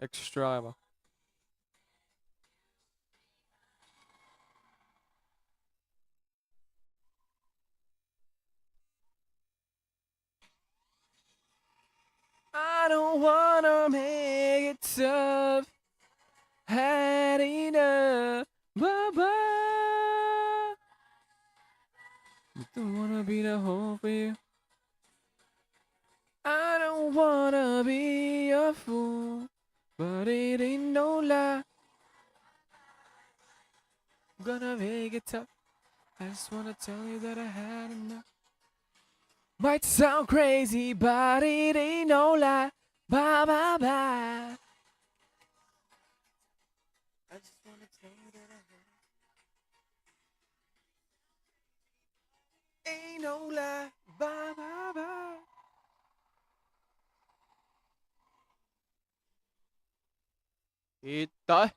Extra ba? I don't wanna make it tough. Had enough. Bye-bye. Don't wanna be the home for you. I don't wanna be a fool, but it ain't no lie. I'm gonna make it tough. I just wanna tell you that I had enough. Might sound crazy, but it ain't no lie. Bye bye bye. I just wanna tell you that I had ain't no lie. Bye bye bye. Ito.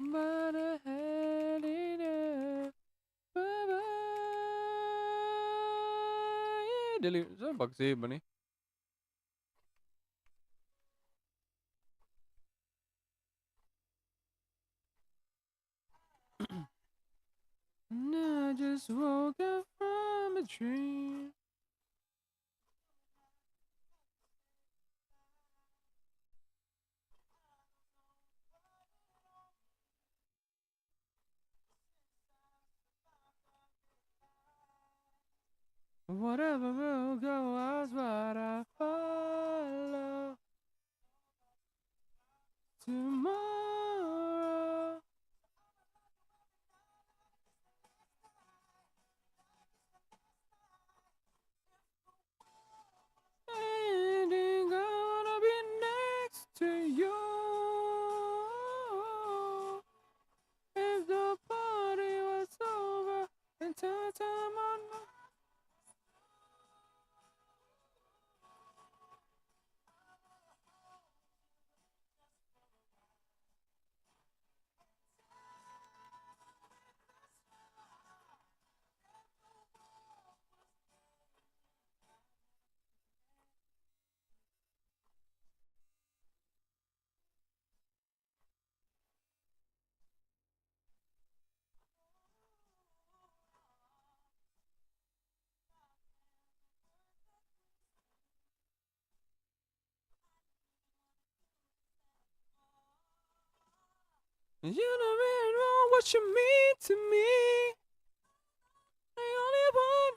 But I had enough. Bye bye. Dali, saan pag-save ba ni? And I just woke up from a dream. Whatever will go is what I follow. Tomorrow. And ain't gonna be next to you. If the party was over and time on. You don't really know what you mean to me. The only one.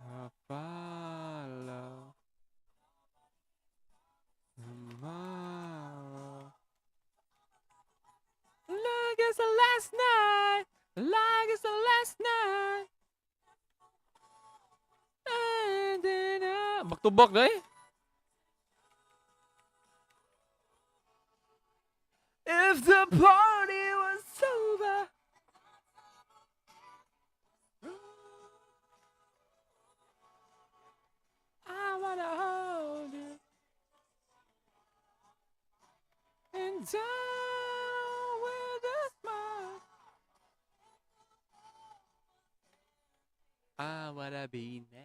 I follow tomorrow. Like it's the last night. Like it's the last night. And then back-to-back na eh. If the party was over. I wanna hold you. And down with a smile. I wanna be there.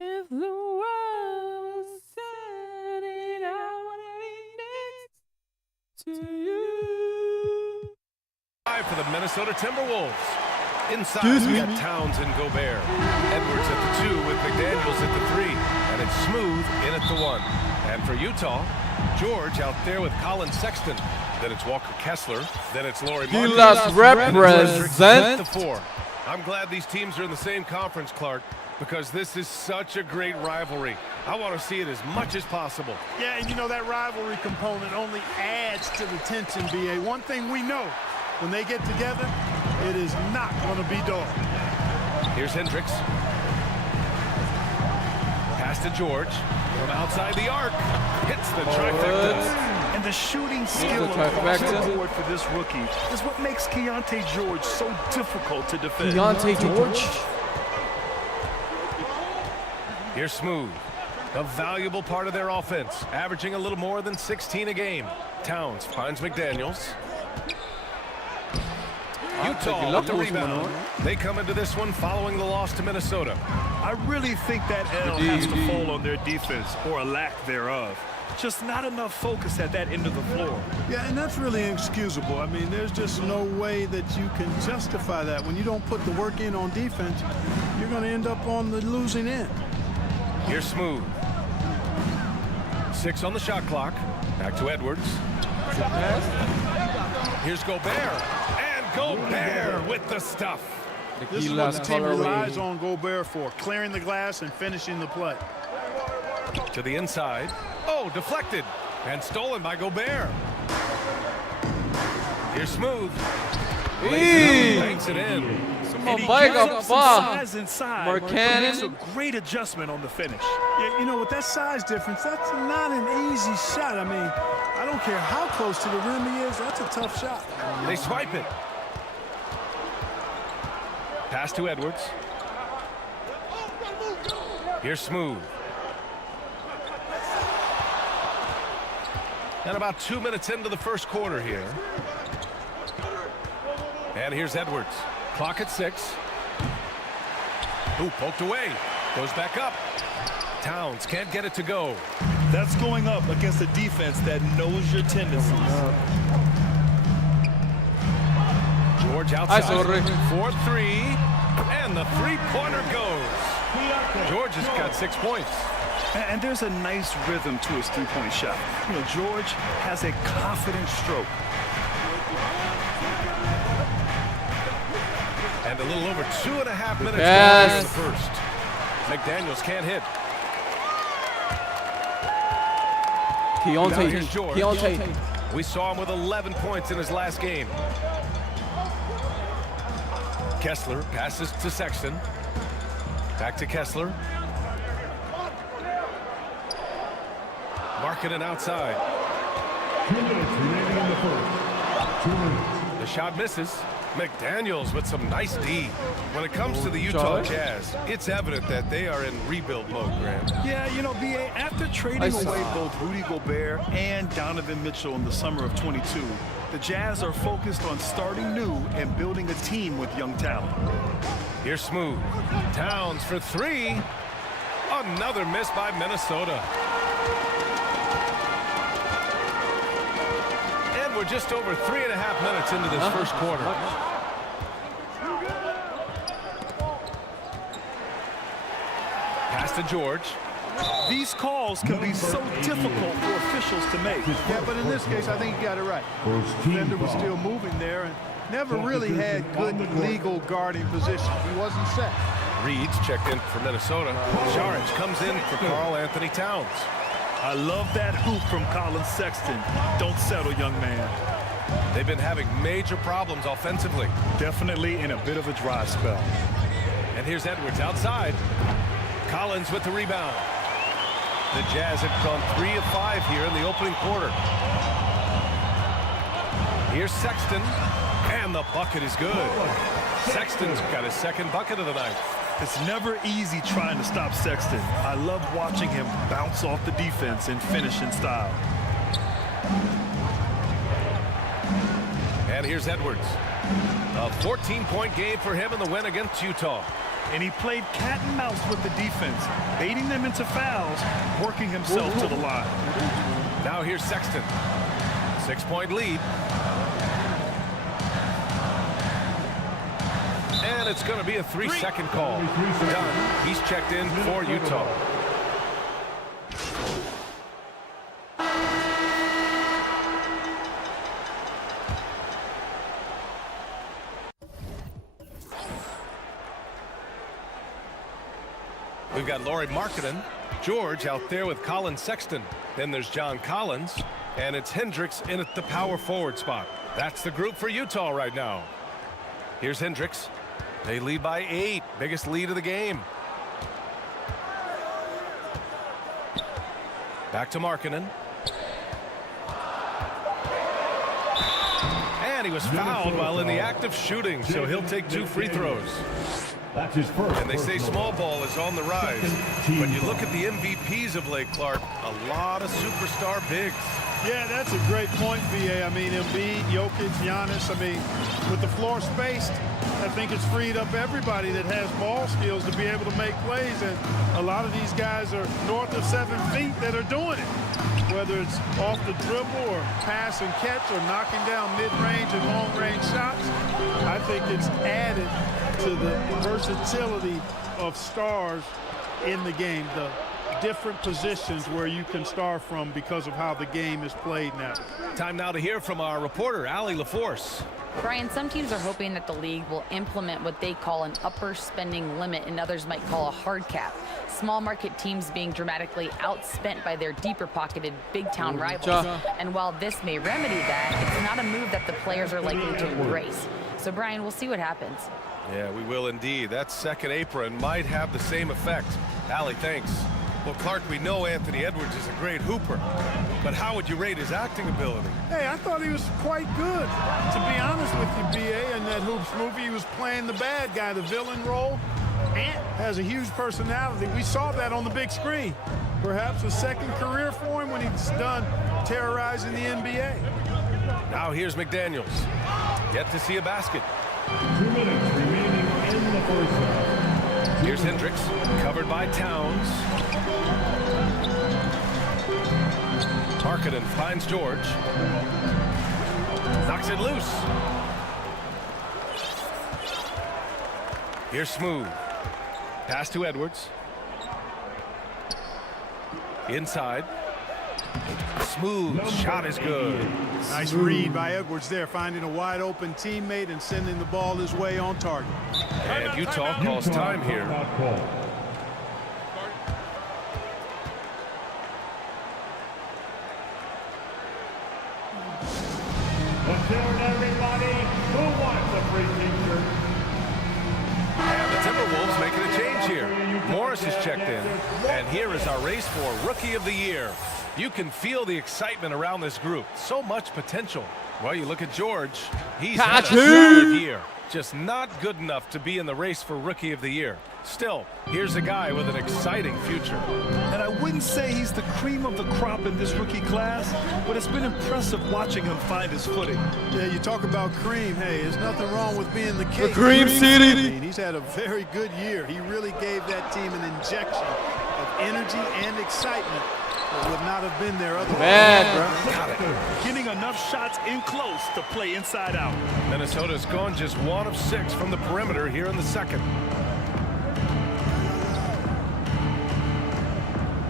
If the world was setting, I wanna be next to you. For the Minnesota Timberwolves. Inside, we got Towns and Gobert. Edwards at the 2 with McDaniels at the 3. And it's Smooth in at the 1. And for Utah, George out there with Colin Sexton. Then it's Walker Kessler. Then it's Laurie Martin. Gilas represent the 4. I'm glad these teams are in the same conference, Clark, because this is such a great rivalry. I want to see it as much as possible. Yeah, and you know that rivalry component only adds to the tension, BA. One thing we know, when they get together, it is not going to be dull. Here's Hendricks. Pass to George. From outside the arc. Hits the trifecta. And the shooting skill across the board for this rookie is what makes Keontae George so difficult to defend. Keontae George. Here's Smooth. A valuable part of their offense, averaging a little more than 16 a game. Towns finds McDaniels. Utah with the rebound. They come into this one following the loss to Minnesota. I really think that L has to fall on their defense, or a lack thereof. Just not enough focus at that end of the floor. Yeah, and that's really inexcusable. I mean, there's just no way that you can justify that. When you don't put the work in on defense, you're going to end up on the losing end. Here's Smooth. 6 on the shot clock. Back to Edwards. Here's Gobert. And Gobert with the stuff. This is what the team relies on Gobert for, clearing the glass and finishing the play. To the inside. Oh, deflected. And stolen by Gobert. Here's Smooth. Banks it in. And he gives up some size inside. Makes a great adjustment on the finish. Yeah, you know, with that size difference, that's not an easy shot. I mean, I don't care how close to the rim he is. That's a tough shot. They swipe it. Pass to Edwards. Here's Smooth. And about 2 minutes into the first quarter here. And here's Edwards. Clock at 6. Ooh, poked away. Goes back up. Towns can't get it to go. That's going up against a defense that knows your tendencies. George outside. 4-3. And the three-pointer goes. George has got 6 points. And there's a nice rhythm to his three-point shot. You know, George has a confident stroke. And a little over 2.5 minutes going in the first. McDaniels can't hit. Keontae. We saw him with 11 points in his last game. Kessler passes to Sexton. Back to Kessler. Markkanen outside. 2 minutes remaining in the first. 2 minutes. The shot misses. McDaniels with some nice D. When it comes to the Utah Jazz, it's evident that they are in rebuild mode, Grant. Yeah, you know, B.A., after trading away both Rudy Gobert and Donovan Mitchell in the summer of 22, the Jazz are focused on starting new and building a team with young talent. Here's Smooth. Towns for 3. Another miss by Minnesota. And we're just over 3.5 minutes into this first quarter. Pass to George. These calls can be so difficult for officials to make. Yeah, but in this case, I think you got it right. The defender was still moving there and never really had good legal guarding position. He wasn't set. Reed's checked in for Minnesota. Saric comes in for Karl Anthony Towns. I love that hoop from Colin Sexton. Don't settle, young man. They've been having major problems offensively. Definitely in a bit of a dry spell. And here's Edwards outside. Collins with the rebound. The Jazz have gone 3 of 5 here in the opening quarter. Here's Sexton, and the bucket is good. Sexton's got his second bucket of the night. It's never easy trying to stop Sexton. I love watching him bounce off the defense and finish in style. And here's Edwards. A 14-point game for him in the win against Utah. And he played cat and mouse with the defense, baiting them into fouls, working himself to the line. Now here's Sexton. 6-point lead. And it's going to be a 3-second call. Dunn, he's checked in for Utah. We've got Lauri Markkanen, George out there with Colin Sexton. Then there's John Collins, and it's Hendricks in at the power forward spot. That's the group for Utah right now. Here's Hendricks. They lead by 8. Biggest lead of the game. Back to Markkanen. And he was fouled while in the act of shooting, so he'll take 2 free throws. That's his first. And they say small ball is on the rise. When you look at the MVPs of late, Clark, a lot of superstar bigs. Yeah, that's a great point, VA. I mean, Embiid, Jokic, Giannis. I mean, with the floor spaced, I think it's freed up everybody that has ball skills to be able to make plays. And a lot of these guys are north of 7 feet that are doing it. Whether it's off the dribble or pass and catch or knocking down mid-range and long-range shots, I think it's added to the versatility of stars in the game. The different positions where you can star from because of how the game is played now. Time now to hear from our reporter, Allie LaForce. Brian, some teams are hoping that the league will implement what they call an upper spending limit and others might call a hard cap. Small market teams being dramatically outspent by their deeper pocketed big town rivals. And while this may remedy that, it's not a move that the players are likely to embrace. So Brian, we'll see what happens. Yeah, we will indeed. That second apron might have the same effect. Allie, thanks. Well, Clark, we know Anthony Edwards is a great hooper, but how would you rate his acting ability? Hey, I thought he was quite good. To be honest with you, BA, in that Hoops movie, he was playing the bad guy, the villain role. Ant has a huge personality. We saw that on the big screen. Perhaps a second career for him when he's done terrorizing the NBA. Now here's McDaniels. Yet to see a basket. 2 minutes remaining in the first half. Here's Hendricks, covered by Towns. Markkanen finds George. Knocks it loose. Here's Smooth. Pass to Edwards. Inside. Smooth. Shot is good. Nice read by Edwards there, finding a wide open teammate and sending the ball his way on target. And Utah calls time here. Timeout call. Let's hear it, everybody. Who wants a free t-shirt? And the Timberwolves making a change here. Morris is checked in. And here is our race for Rookie of the Year. You can feel the excitement around this group. So much potential. Well, you look at George. He's had a solid year. Just not good enough to be in the race for Rookie of the Year. Still, here's a guy with an exciting future. And I wouldn't say he's the cream of the crop in this rookie class, but it's been impressive watching him find his footing. Yeah, you talk about cream. Hey, there's nothing wrong with being the king. The Cream City. He's had a very good year. He really gave that team an injection of energy and excitement that would not have been there otherwise. Bad, bro. Getting enough shots in close to play inside out. Minnesota's gone just 1 of 6 from the perimeter here in the second.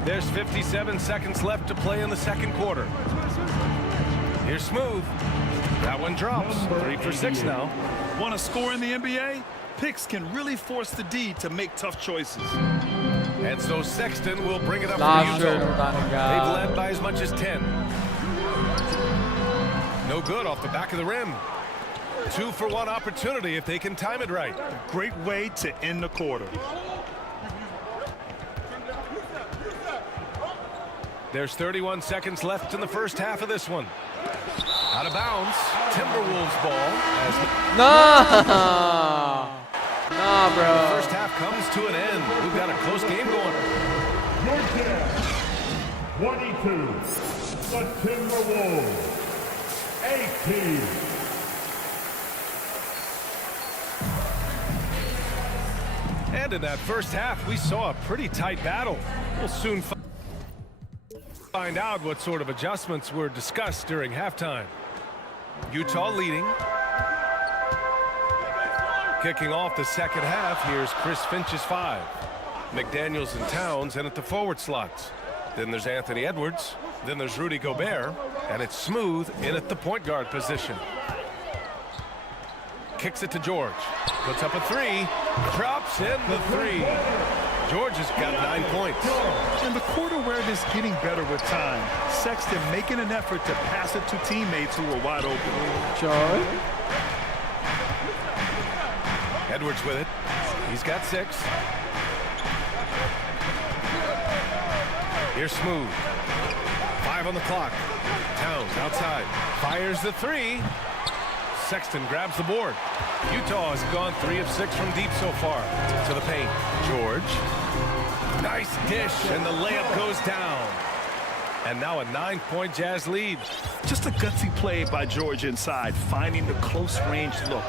There's 57 seconds left to play in the second quarter. Here's Smooth. That one drops. 3 for 6 now. Want to score in the NBA? Picks can really force the D to make tough choices. And so Sexton will bring it up Last for Utah. year, They've led by as much as 10. No good off the back of the rim. 2 for 1 opportunity if they can time it right. Great way to end the quarter. There's 31 seconds left in the first half of this one. Out of bounds. Timberwolves ball. Nah, The bro. first half comes to an end. We've got a close game going. Georgia, 22. The Timberwolves, 18. And in that first half, we saw a pretty tight battle. We'll soon find out what sort of adjustments were discussed during halftime. Utah leading. Kicking off the second half, here's Chris Finch's 5. McDaniels and Towns in at the forward slots. Then there's Anthony Edwards. Then there's Rudy Gobert. And it's Smooth in at the point guard position. Kicks it to George. Puts up a 3. Drops in the 3. George has got 9 points. And the court awareness getting better with time. Sexton making an effort to pass it to teammates who were wide open. George. Edwards with it. He's got 6. Here's Smooth. 5 on the clock. Towns outside. Fires the 3. Sexton grabs the board. Utah has gone 3 of 6 from deep so far. To the paint. George. Nice dish, and the layup goes down. And now a 9-point Jazz lead. Just a gutsy play by George inside, finding the close-range look.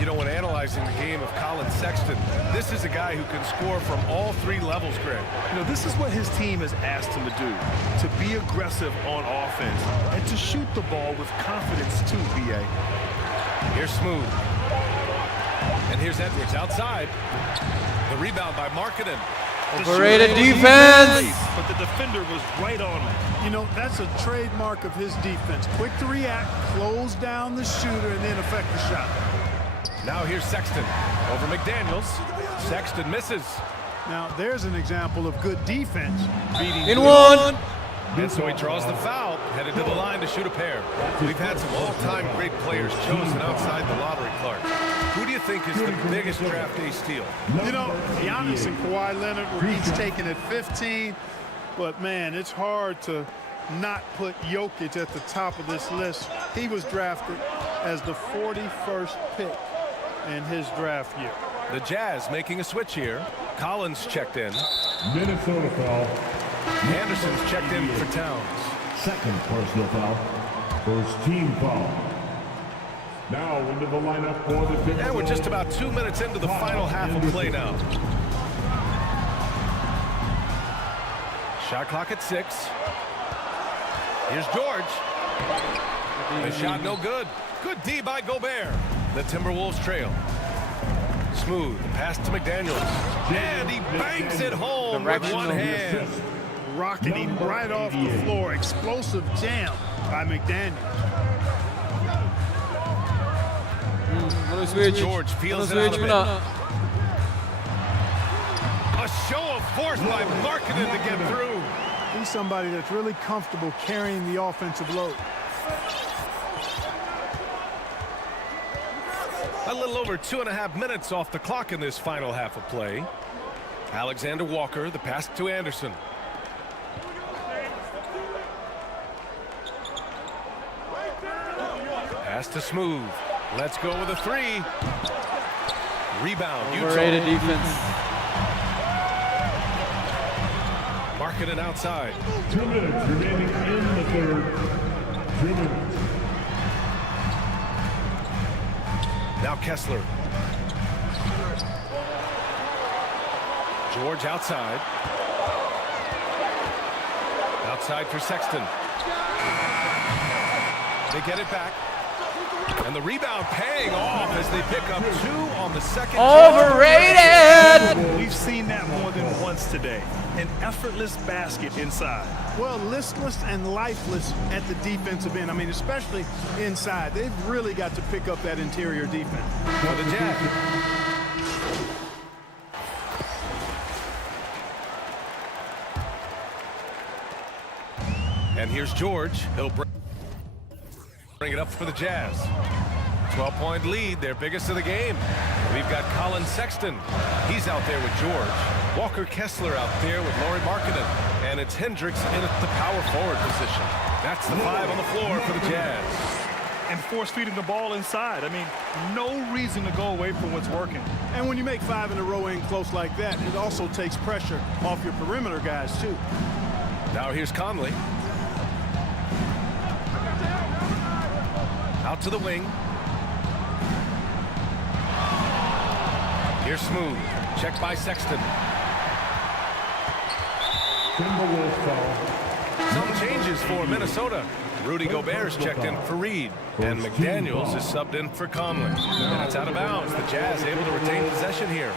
You know, when analyzing the game of Colin Sexton, this is a guy who can score from all 3 levels, Greg. You know, this is what his team has asked him to do, to be aggressive on offense and to shoot the ball with confidence too, B.A. Here's Smooth. And here's Edwards outside. The rebound by Markkanen. Overrated defense. But the defender was right on him. You know, that's a trademark of his defense. Quick to react, close down the shooter, and then affect the shot. Now here's Sexton over McDaniels. Sexton misses. Now, there's an example of good defense beating In one. And so he draws the foul, headed to the line to shoot a pair. We've had some all-time great players chosen outside the lottery, Clark. Who do you think is the biggest draft day steal? You know, Giannis and Kawhi Leonard were each taken at 15, but man, it's hard to not put Jokic at the top of this list. He was drafted as the 41st pick in his draft year. The Jazz making a switch here. Collins checked in. Minnesota foul. Anderson's checked in for Towns. Second personal foul. First team foul. Now into the lineup for the Timberwolves. And we're just about 2 minutes into the final half of play now. Shot clock at 6. Here's George. The shot no good. Good D by Gobert. The Timberwolves trail. Smooth. Pass to McDaniels. And he banks it home with one hand. Rocketing right off the floor. Explosive jam by McDaniels. George feels it out of it. A show of force by Markkanen to get through. He's somebody that's really comfortable carrying the offensive load. A little over 2.5 minutes off the clock in this final half of play. Alexander Walker, the pass to Anderson. Pass to Smooth. Let's go with a 3. Rebound. Overrated Utah. defense. Markkanen outside. 2 minutes remaining in the third. 2 minutes. Now Kessler. George outside. Outside for Sexton. They get it back. And the rebound paying off as they pick up 2 on the second. Overrated! We've seen that more than once today. An effortless basket inside. Well, listless and lifeless at the defensive end. I mean, especially inside. They've really got to pick up that interior defense. For the Jazz. And here's George. He'll bring it up for the Jazz. 12-point lead, their biggest of the game. We've got Colin Sexton. He's out there with George. Walker Kessler out there with Lauri Markkanen. And it's Hendricks in at the power forward position. That's the 5 on the floor for the Jazz. And force feeding the ball inside. I mean, no reason to go away from what's working. And when you make 5 in a row in close like that, it also takes pressure off your perimeter guys, too. Now here's Conley. Out to the wing. Here's Smooth. Checked by Sexton. Timberwolves foul. Some changes for Minnesota. Rudy Gobert's checked in for Reed. And McDaniels is subbed in for Conley. And it's out of bounds. The Jazz able to retain possession here.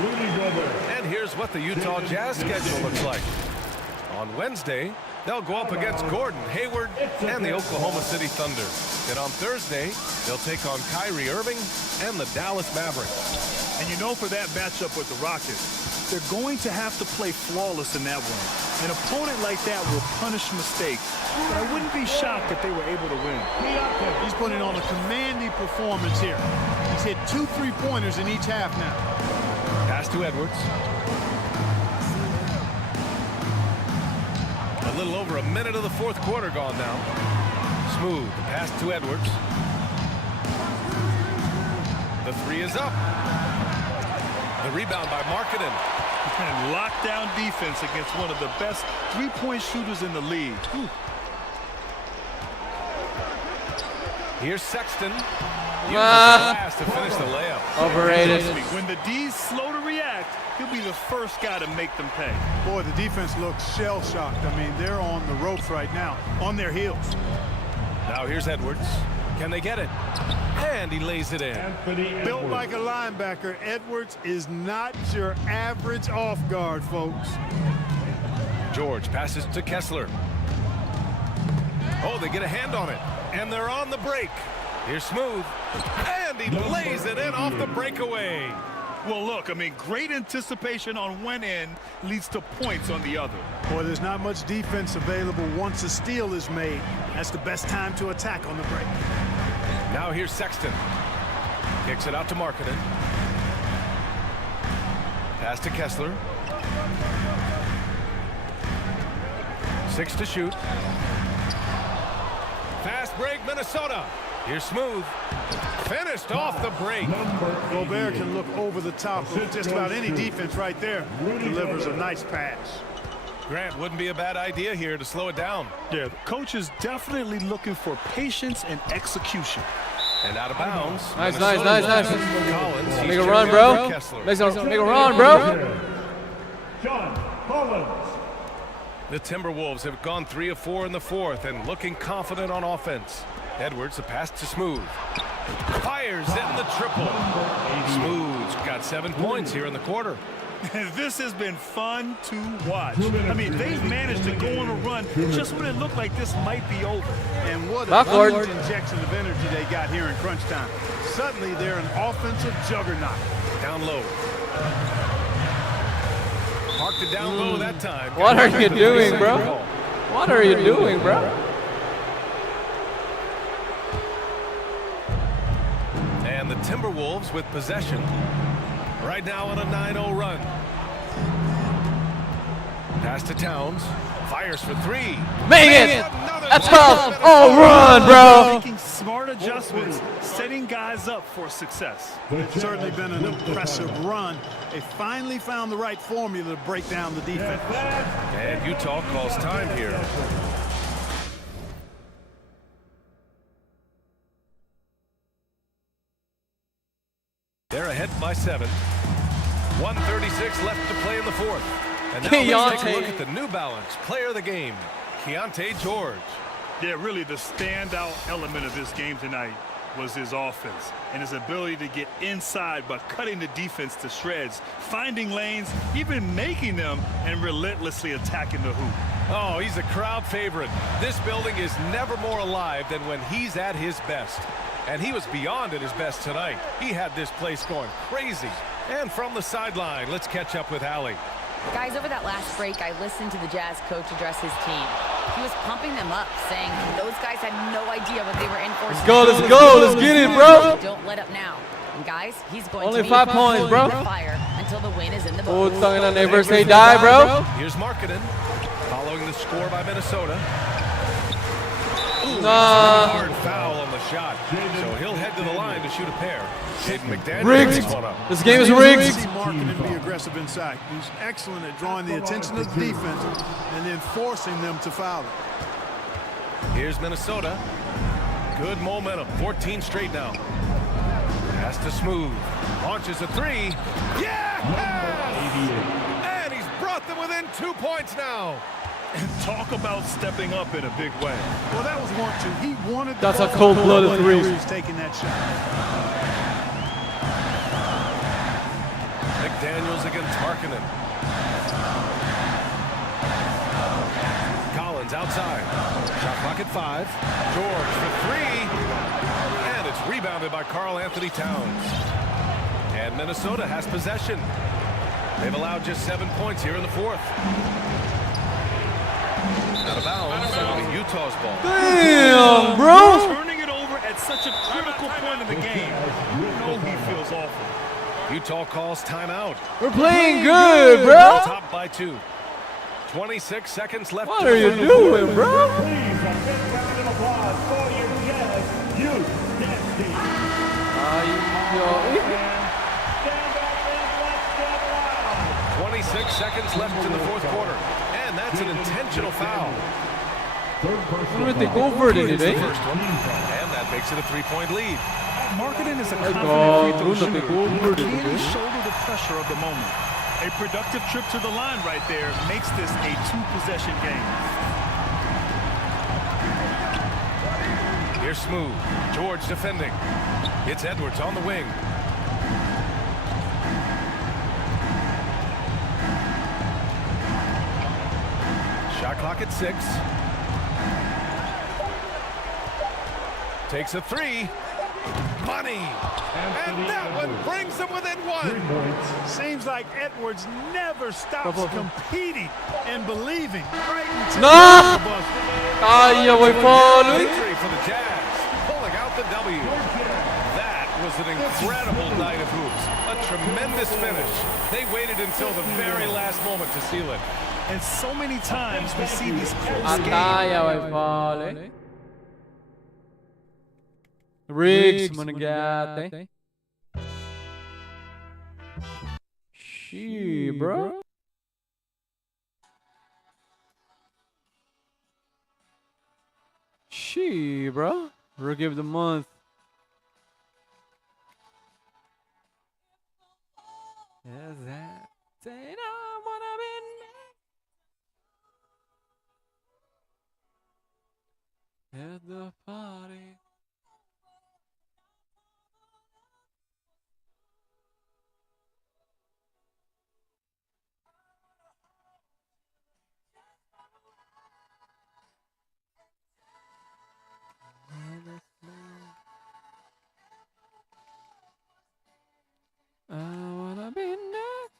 Rudy Gobert. And here's what the Utah Jazz schedule looks like. On Wednesday, they'll go up against Gordon Hayward and the Oklahoma City Thunder. Then on Thursday, they'll take on Kyrie Irving and the Dallas Mavericks. And you know, for that matchup with the Rockets, they're going to have to play flawless in that one. An opponent like that will punish mistakes, but I wouldn't be shocked if they were able to win. He's putting on a commanding performance here. He's hit 2 3-pointers in each half now. Pass to Edwards. A little over a minute of the fourth quarter gone now. Smooth. Pass to Edwards. The three is up. The rebound by Markkanen. And lockdown defense against one of the best three-point shooters in the league. Whew. Here's Sexton. Uses the glass to finish the layup. Overrated. When the D's slow to react, he'll be the first guy to make them pay. Boy, the defense looks shell-shocked. I mean, they're on the ropes right now, on their heels. Now here's Edwards. Can they get it? And he lays it in. Built like a linebacker, Edwards is not your average off guard, folks. George passes to Kessler. Oh, they get a hand on it. And they're on the break. Here's Smooth. And he lays it in off the breakaway. Well, look, I mean, great anticipation on one end leads to points on the other. Boy, there's not much defense available once a steal is made. That's the best time to attack on the break. Now here's Sexton. Kicks it out to Markkanen. Pass to Kessler. 6 to shoot. Fast break, Minnesota. Here's Smooth. Finished off the break. Gobert can look over the top of just about any defense right there. Delivers a nice pass. Grant, wouldn't be a bad idea here to slow it down. Yeah, the coach is definitely looking for patience and execution. And out of bounds. Nice. Collins. Make a run, bro. Make a run, bro. John Collins. The Timberwolves have gone 3 of 4 in the fourth and looking confident on offense. Edwards, a pass to Smooth. Fires in the triple. Smooth's got 7 points here in the quarter. This has been fun to watch. I mean, they've managed to go on a run just when it looked like this might be over. And what a huge injection of energy they got here in crunch time. Suddenly, they're an offensive juggernaut. Down low. Parked it down low that time. What are you doing, bro? What are you doing, bro? And the Timberwolves with possession. Right now on a 9-0 run. Pass to Towns. Fires for 3. Make it! A tough run, bro. Making smart adjustments, setting guys up for success. It's certainly been an impressive run. They finally found the right formula to break down the defense. And Utah calls time here. They're ahead by 7. 1:36 left to play in the fourth. And now let's take a look at the New Balance player of the game, Keontae George. Yeah, really the standout element of this game tonight was his offense and his ability to get inside by cutting the defense to shreds, finding lanes, even making them, and relentlessly attacking the hoop. Oh, he's a crowd favorite. This building is never more alive than when he's at his best. And he was beyond at his best tonight. He had this place going crazy. And from the sideline, let's catch up with Allie. Guys, over that last break, I listened to the Jazz coach address his team. He was pumping them up, saying those guys had no idea what they were in for. Let's get it, bro. Don't let up now. And guys, he's going Only to 5 points, bro. Fire until the win is in the Oh, book. tongue on never say die, bro. Here's Markkanen, following the score by Minnesota. Hard foul on the shot, so he'll head to the line to shoot a pair. Jaden McDaniels Rigged. one up. This game is rigged. See Markkanen be aggressive inside. He's excellent at drawing the attention of the defense and then forcing them to foul it. Here's Minnesota. Good momentum, 14 straight now. Pass to Smooth. Launches a 3. Yeah! And he's brought them within 2 points now. And talk about stepping up in a big way. Well, that was 1-2. He wanted. That's a cold-blooded 3. He's taking that shot. McDaniels against Markkanen. Collins outside. Shot clock at 5. George for 3. And it's rebounded by Karl Anthony Towns. And Minnesota has possession. They've allowed just 7 points here in the fourth. Out of bounds. It'll be Utah's ball. Damn, bro. Turning it over at at such a critical point in the game. You know he feels awful. Utah calls timeout. We're playing good, bro. Top by 2. 26 seconds left. What are you doing, bro? Please, a big round of applause for your Jazz Youth Dance Team. Stand up and let's get loud. 26 seconds left in the fourth quarter. And that's an intentional foul. Third personal What they foul. go for it, It's the eh? first one. And that makes it a 3-point lead. Marketing is a God, confident free throw Bruno, they shooter. go for it, Can he eh? shoulder the pressure of the moment? A productive trip to the line right there makes this a 2-possession game. Here's Smooth. George defending. It's Edwards on the wing. Shot clock at 6. Takes a 3. Money. And that one brings them within 1. 3 points. Seems like Edwards never stops competing and believing. Right until No! the buzzer. Kaya mo follow. Victory for the Jazz, pulling out the W. That was an incredible night of hoops. A tremendous finish. They waited until the very last moment to seal it. And so many times we see these close games. Kaya mo follow. Riggs managate. She, bro. She, bro. Rookie of the month. Is that? Say I wanna be at the party. I wanna be next.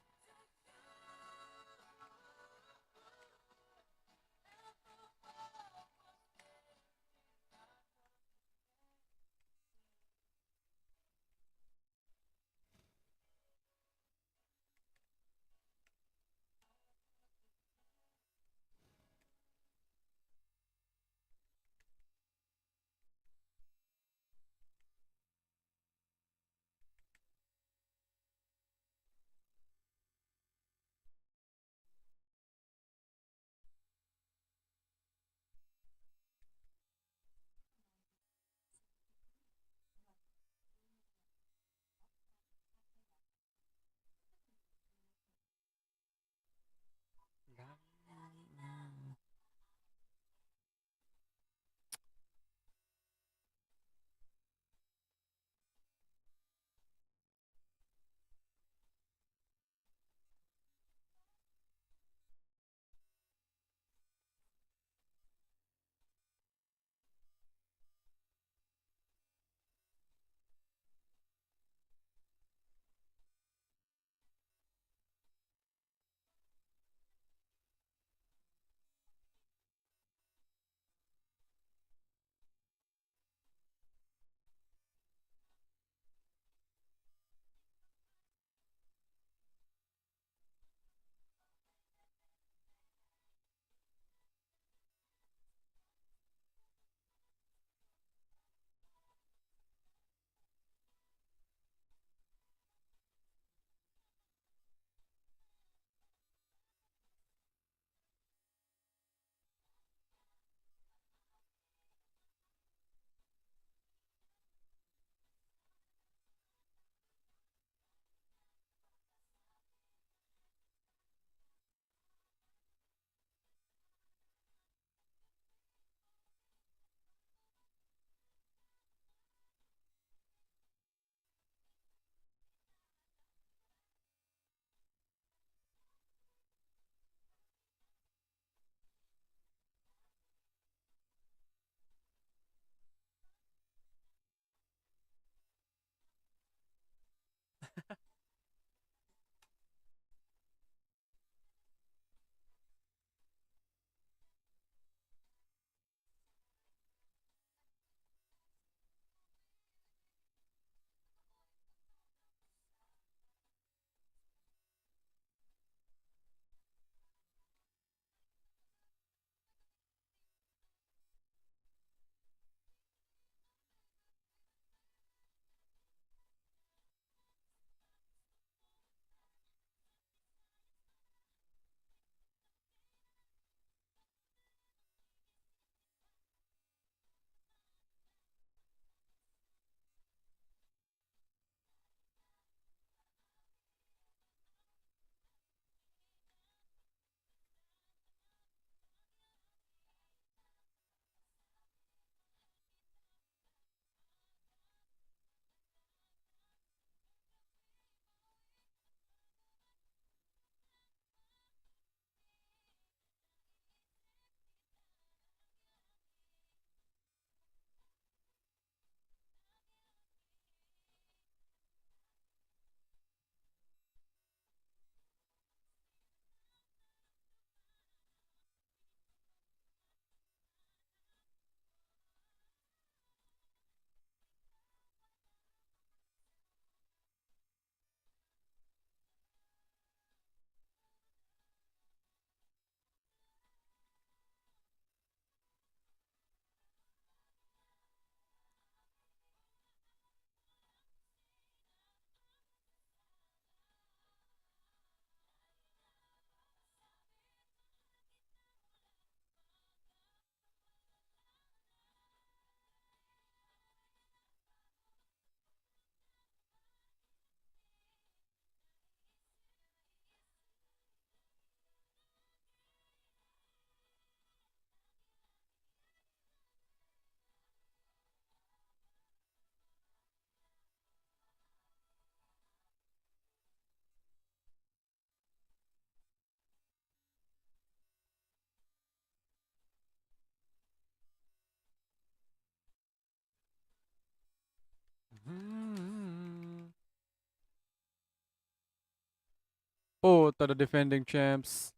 Minnesota, the defending champs.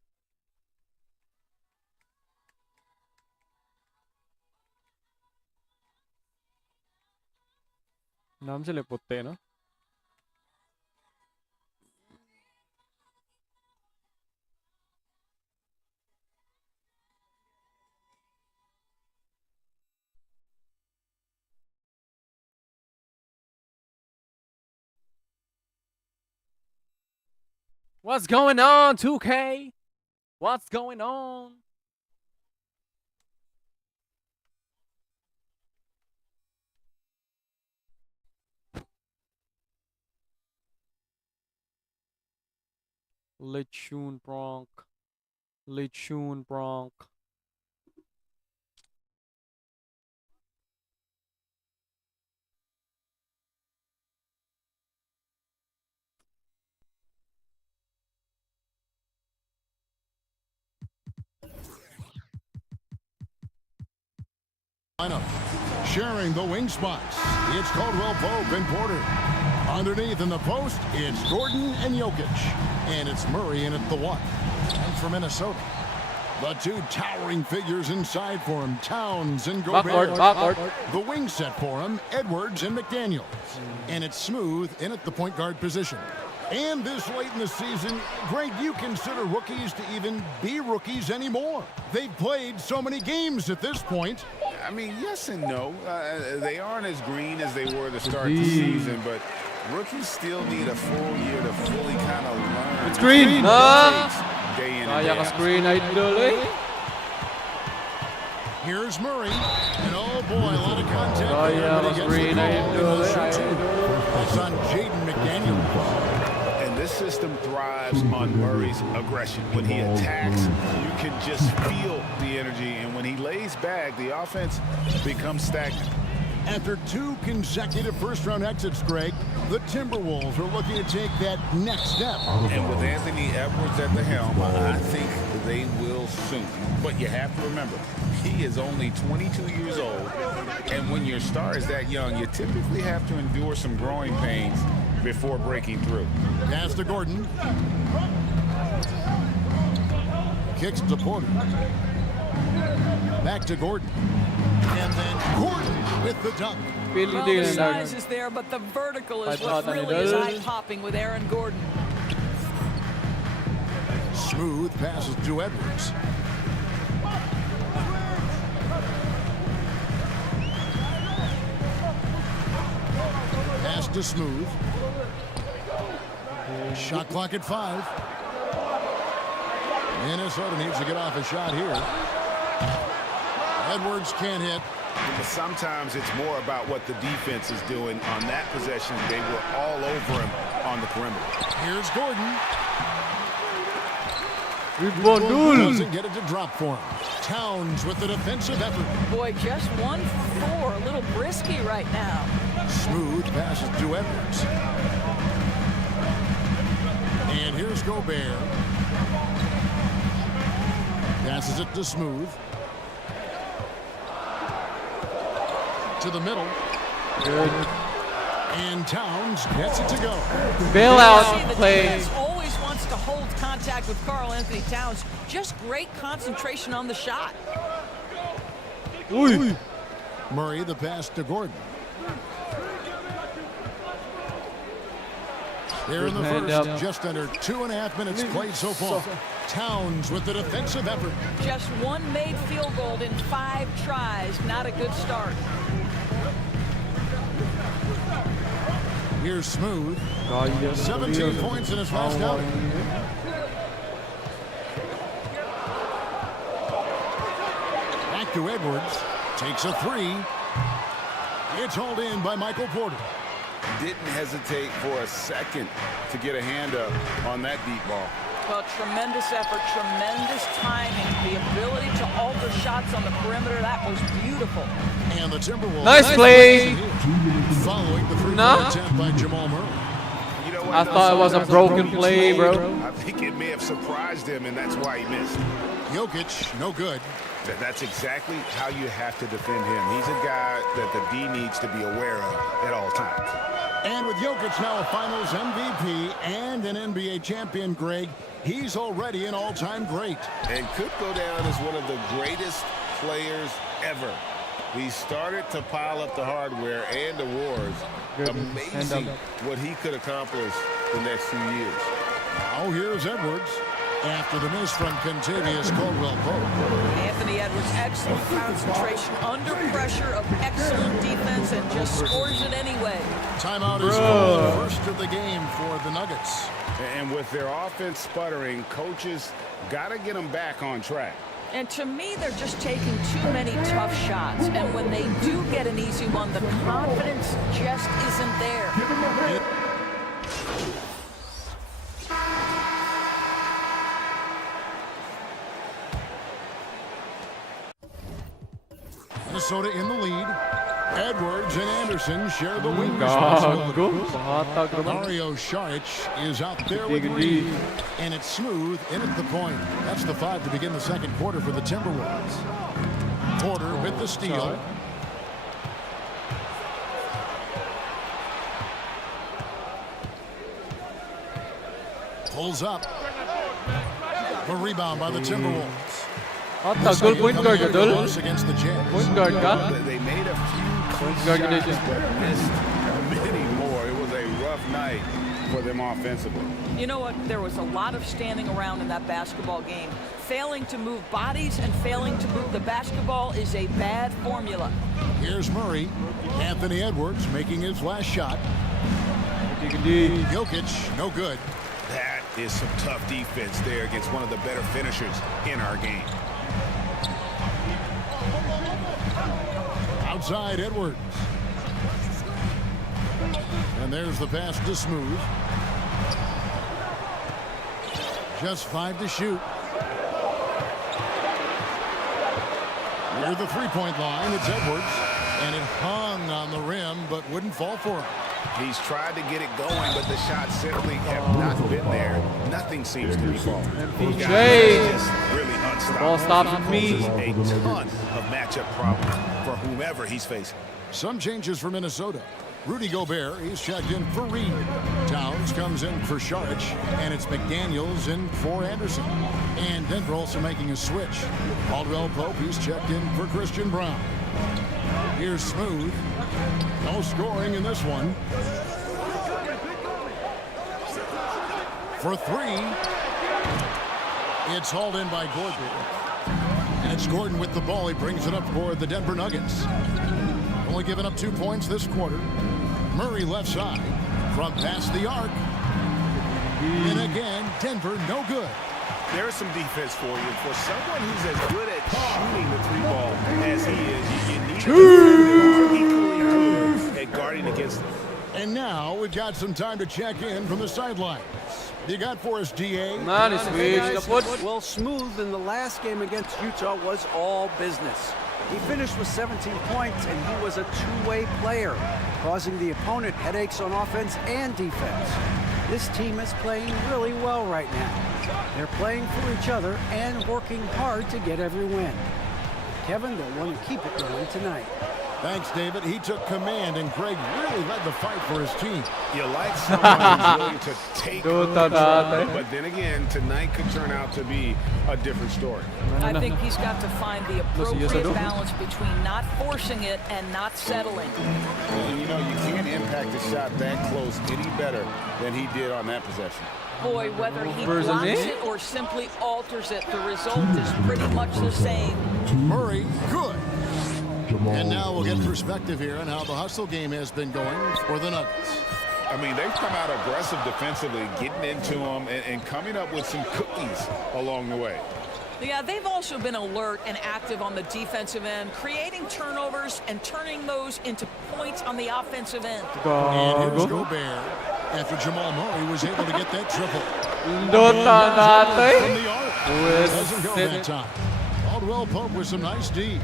नाम से लिपटते हैं ना. What's going on, 2K? What's going on? Lechun Bronk. Lechun Bronk. Lineup. Sharing the wing spots, it's Caldwell Pope and Porter. Underneath in the post, it's Gordon and Jokic. And it's Murray in at the one. And for Minnesota, the two towering figures inside for him, Towns and Gobert. Backward. The wing set for him, Edwards and McDaniels. And it's Smooth in at the point guard position. And this late in the season, Greg, you consider rookies to even be rookies anymore. They've played so many games at this point. I mean, yes and no. They aren't as green as they were to start the season, but rookies still need a full year to fully kind of learn. It's green. Day in and day out. Green idol, eh? Here's Murray. And oh boy, a lot of contact. That's green idol. That's on Jaden McDaniels. This system thrives on Murray's aggression. When he attacks, you can just feel the energy, and when he lays back, the offense becomes stagnant. After two consecutive first-round exits, Greg, the Timberwolves are looking to take that next step. And with Anthony Edwards at the helm, I think they will soon. But you have to remember, he is only 22 years old, and when your star is that young, you typically have to endure some growing pains before breaking through. Pass to Gordon. Kicks to Porter. Back to Gordon. And then Gordon with the dunk. Well, the size is there, but the vertical is what really is eye-popping with Aaron Gordon. Smooth passes to Edwards. Pass to Smooth. Shot clock at 5. Minnesota needs to get off a shot here. Edwards can't hit. But sometimes it's more about what the defense is doing. On that possession, they were all over him on the perimeter. Here's Gordon. Gordon doesn't get it to drop for him. Towns with the defensive effort. Boy, just 1-4, a little brisky right now. Smooth passes to Edwards. And here's Gobert. Passes it to Smooth. To the middle. Good. And Towns gets it to go. Bailout play. Defense always wants to hold contact with Karl Anthony Towns. Just great concentration on the shot. Ooh. Murray the pass to Gordon. Here in the first, just under 2.5 minutes played so far. Towns with the defensive effort. Just one made field goal in 5 tries. Not a good start. Here's Smooth. 17 points in his last outing. Back to Edwards. Takes a 3. It's hauled in by Michael Porter. Didn't hesitate for a second to get a hand up on that deep ball. Well, tremendous effort, tremendous timing, the ability to alter shots on the perimeter. That was beautiful. And the Timberwolves. Nice play. Following the three-point attempt by Jamal Murray. You know what, I thought it was a broken play, bro. I think it may have surprised him, and that's why he missed. Jokic, no good. That's exactly how you have to defend him. He's a guy that the D needs to be aware of at all times. And with Jokic now a Finals MVP and an NBA champion, Greg, he's already an all-time great. And could go down as one of the greatest players ever. He started to pile up the hardware and awards. Amazing what he could accomplish the next few years. Now here's Edwards after the miss from Contavious Caldwell-Pope. Anthony Edwards, excellent concentration under pressure of excellent defense and just scores it anyway. Timeout is called, first of the game for the Nuggets. And with their offense sputtering, coaches got to get them back on track. And to me, they're just taking too many tough shots. And when they do get an easy one, the confidence just isn't there. Minnesota in the lead. Edwards and Anderson share the wing responsibility. Mario Saric is out there with Reed. And it's Smooth in at the point. That's the 5 to begin the second quarter for the Timberwolves. Porter with the steal. Pulls up. A rebound by the Timberwolves. point guard against the Jazz. Point guard ka? They made a few shots, but missed many more. It was a rough night for them offensively. You know what? There was a lot of standing around in that basketball game. Failing to move bodies and failing to move the basketball is a bad formula. Here's Murray. Anthony Edwards making his last shot. Jokic, no good. That is some tough defense there against one of the better finishers in our game. Outside Edwards. And there's the pass to Smooth. Just 5 to shoot. Near the three-point line, it's Edwards. And it hung on the rim, but wouldn't fall for him. He's tried to get it going, but the shots simply have not been there. Nothing seems to be falling. Just really unstoppable. Ball stops with me. A ton of matchup problems for whomever he's facing. Some changes for Minnesota. Rudy Gobert, he's checked in for Reed. Towns comes in for Saric, and it's McDaniels in for Anderson. And Denver also making a switch. Caldwell-Pope, he's checked in for Christian Brown. Here's Smooth. No scoring in this one. For 3. It's hauled in by Gordon. And it's Gordon with the ball. He brings it up for the Denver Nuggets. Only given up 2 points this quarter. Murray left side. From past the arc. And again, Denver no good. There's some defense for you. For someone who's as good at shooting the 3-ball as he is, you need to be equally good at guarding against him. And now we've got some time to check in from the sidelines. You got for us, DA? Well, Smooth in the last game against Utah was all business. He finished with 17 points, and he was a two-way player, causing the opponent headaches on offense and defense. This team is playing really well right now. They're playing for each other and working hard to get every win. Kevin, they'll want to keep it going tonight. Thanks, David. He took command, and Greg really led the fight for his team. You like someone who's willing to take but then again, tonight could turn out to be a different story. I think he's got to find the appropriate balance between not forcing it and not settling. And you know, you can't impact a shot that close any better than he did on that possession. Boy, whether he blocks it or simply alters it, the result is pretty much the same. Murray, good. And now we'll get perspective here on how the hustle game has been going for the Nuggets. I mean, they've come out aggressive defensively, getting into them and coming up with some cookies along the way. Yeah, they've also been alert and active on the defensive end, creating turnovers and turning those into points on the offensive end. And here's Gobert after Jamal Murray was able to get that triple. From the arc. Doesn't go that time. Caldwell-Pope with some nice D.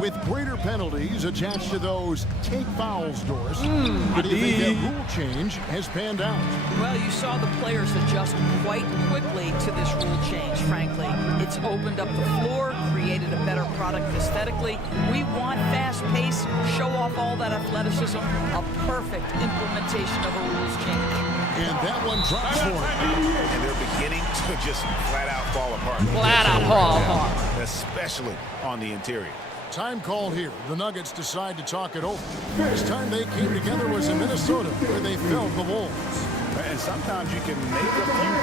With greater penalties attached to those take fouls, Doris. How do you think that rule change has panned out? Well, you saw the players adjust quite quickly to this rule change, frankly. It's opened up the floor, created a better product aesthetically. We want fast pace, show off all that athleticism, a perfect implementation of a rules change. And that one drops for it. And they're beginning to just flat out fall apart. Flat out fall apart. Especially on the interior. Time called here. The Nuggets decide to talk it over. This time they came together was in Minnesota, where they felled the Wolves. And sometimes you can make a few.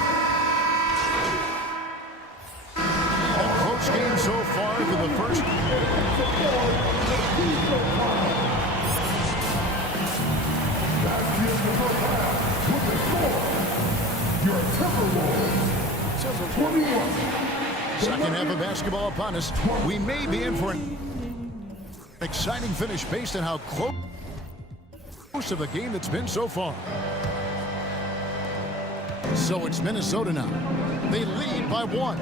A close game so far for the first. Your Timberwolves. 21. Second half of basketball upon us. We may be in for an exciting finish based on how close of a game it's been so far. So it's Minnesota now. They lead by 1.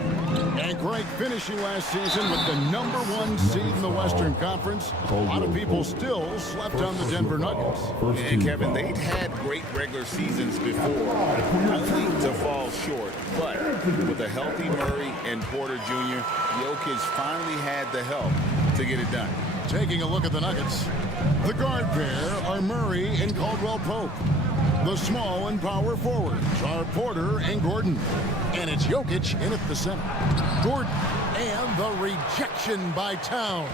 And Greg finishing last season with the #1 seed in the Western Conference. A lot of people still slept on the Denver Nuggets. And Kevin, they'd had great regular seasons before, only to fall short. But with a healthy Murray and Porter Jr., Jokic finally had the help to get it done. Taking a look at the Nuggets. The guard pair are Murray and Caldwell Pope. The small and power forwards are Porter and Gordon. And it's Jokic in at the center. Gordon and the rejection by Towns.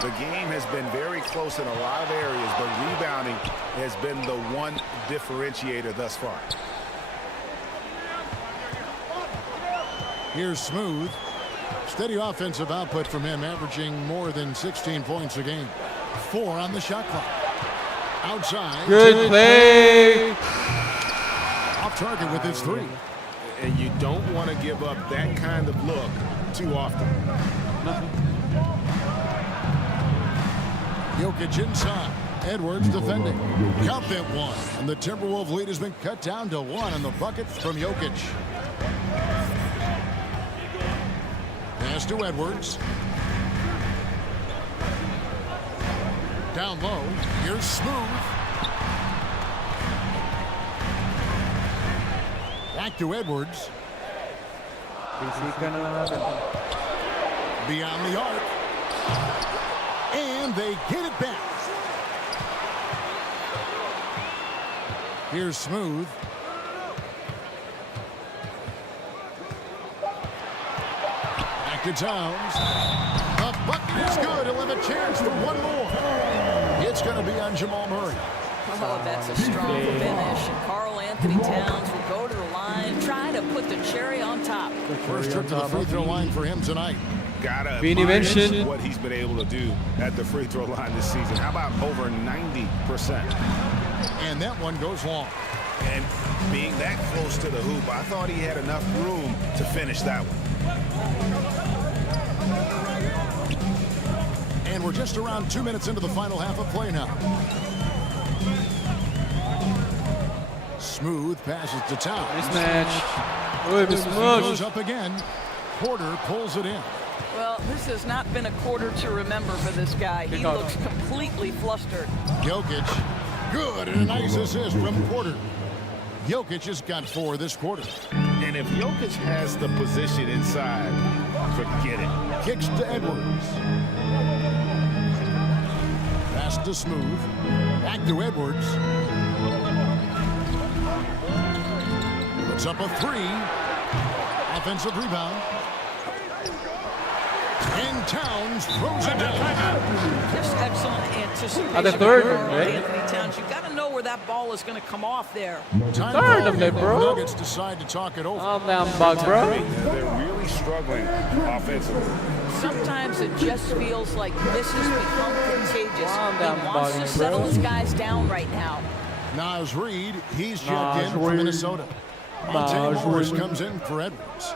The game has been very close in a lot of areas, but rebounding has been the one differentiator thus far. Here's Smooth. Steady offensive output from him, averaging more than 16 points a game. 4 on the shot clock. Outside. Good play. Off target with his 3. And you don't want to give up that kind of look too often. Jokic inside. Edwards defending. Count that 1. And the Timberwolves lead has been cut down to 1 on the bucket from Jokic. Pass to Edwards. Down low. Here's Smooth. Back to Edwards. Beyond the arc. And they get it back. Here's Smooth. Back to Towns. The bucket is good. He'll have a chance for one more. It's going to be on Jamal Murray. Oh, that's a strong finish. And Karl Anthony Towns will go to the line, try to put the cherry on top. First trip to the free throw line for him tonight. Gotta Beanie mentioned what he's been able to do at the free throw line this season. How about over 90%? And that one goes long. And being that close to the hoop, I thought he had enough room to finish that one. And we're just around 2 minutes into the final half of play now. Smooth passes to Towns. Mismatch. Goes up again. Porter pulls it in. Well, this has not been a quarter to remember for this guy. He looks completely flustered. Jokic. Good, and a nice assist from Porter. Jokic has got 4 this quarter. And if Jokic has the position inside, forget it. Kicks to Edwards. Pass to Smooth. Back to Edwards. Puts up a 3. Offensive rebound. And Towns throws it down. Just excellent anticipation. At the third, Karl right? Anthony Towns. You got to know where that ball is going to come off there. Time Third called of here. them, bro. The Nuggets decide to talk it over. Calm down, Bugs, bro. They're really struggling offensively. Sometimes it just feels like this has become contagious. Calm down, He wants buddy, to settle bro. his guys down right now. Naz Reid, he's checked in from Minnesota. Monte Morris comes in for Edwards.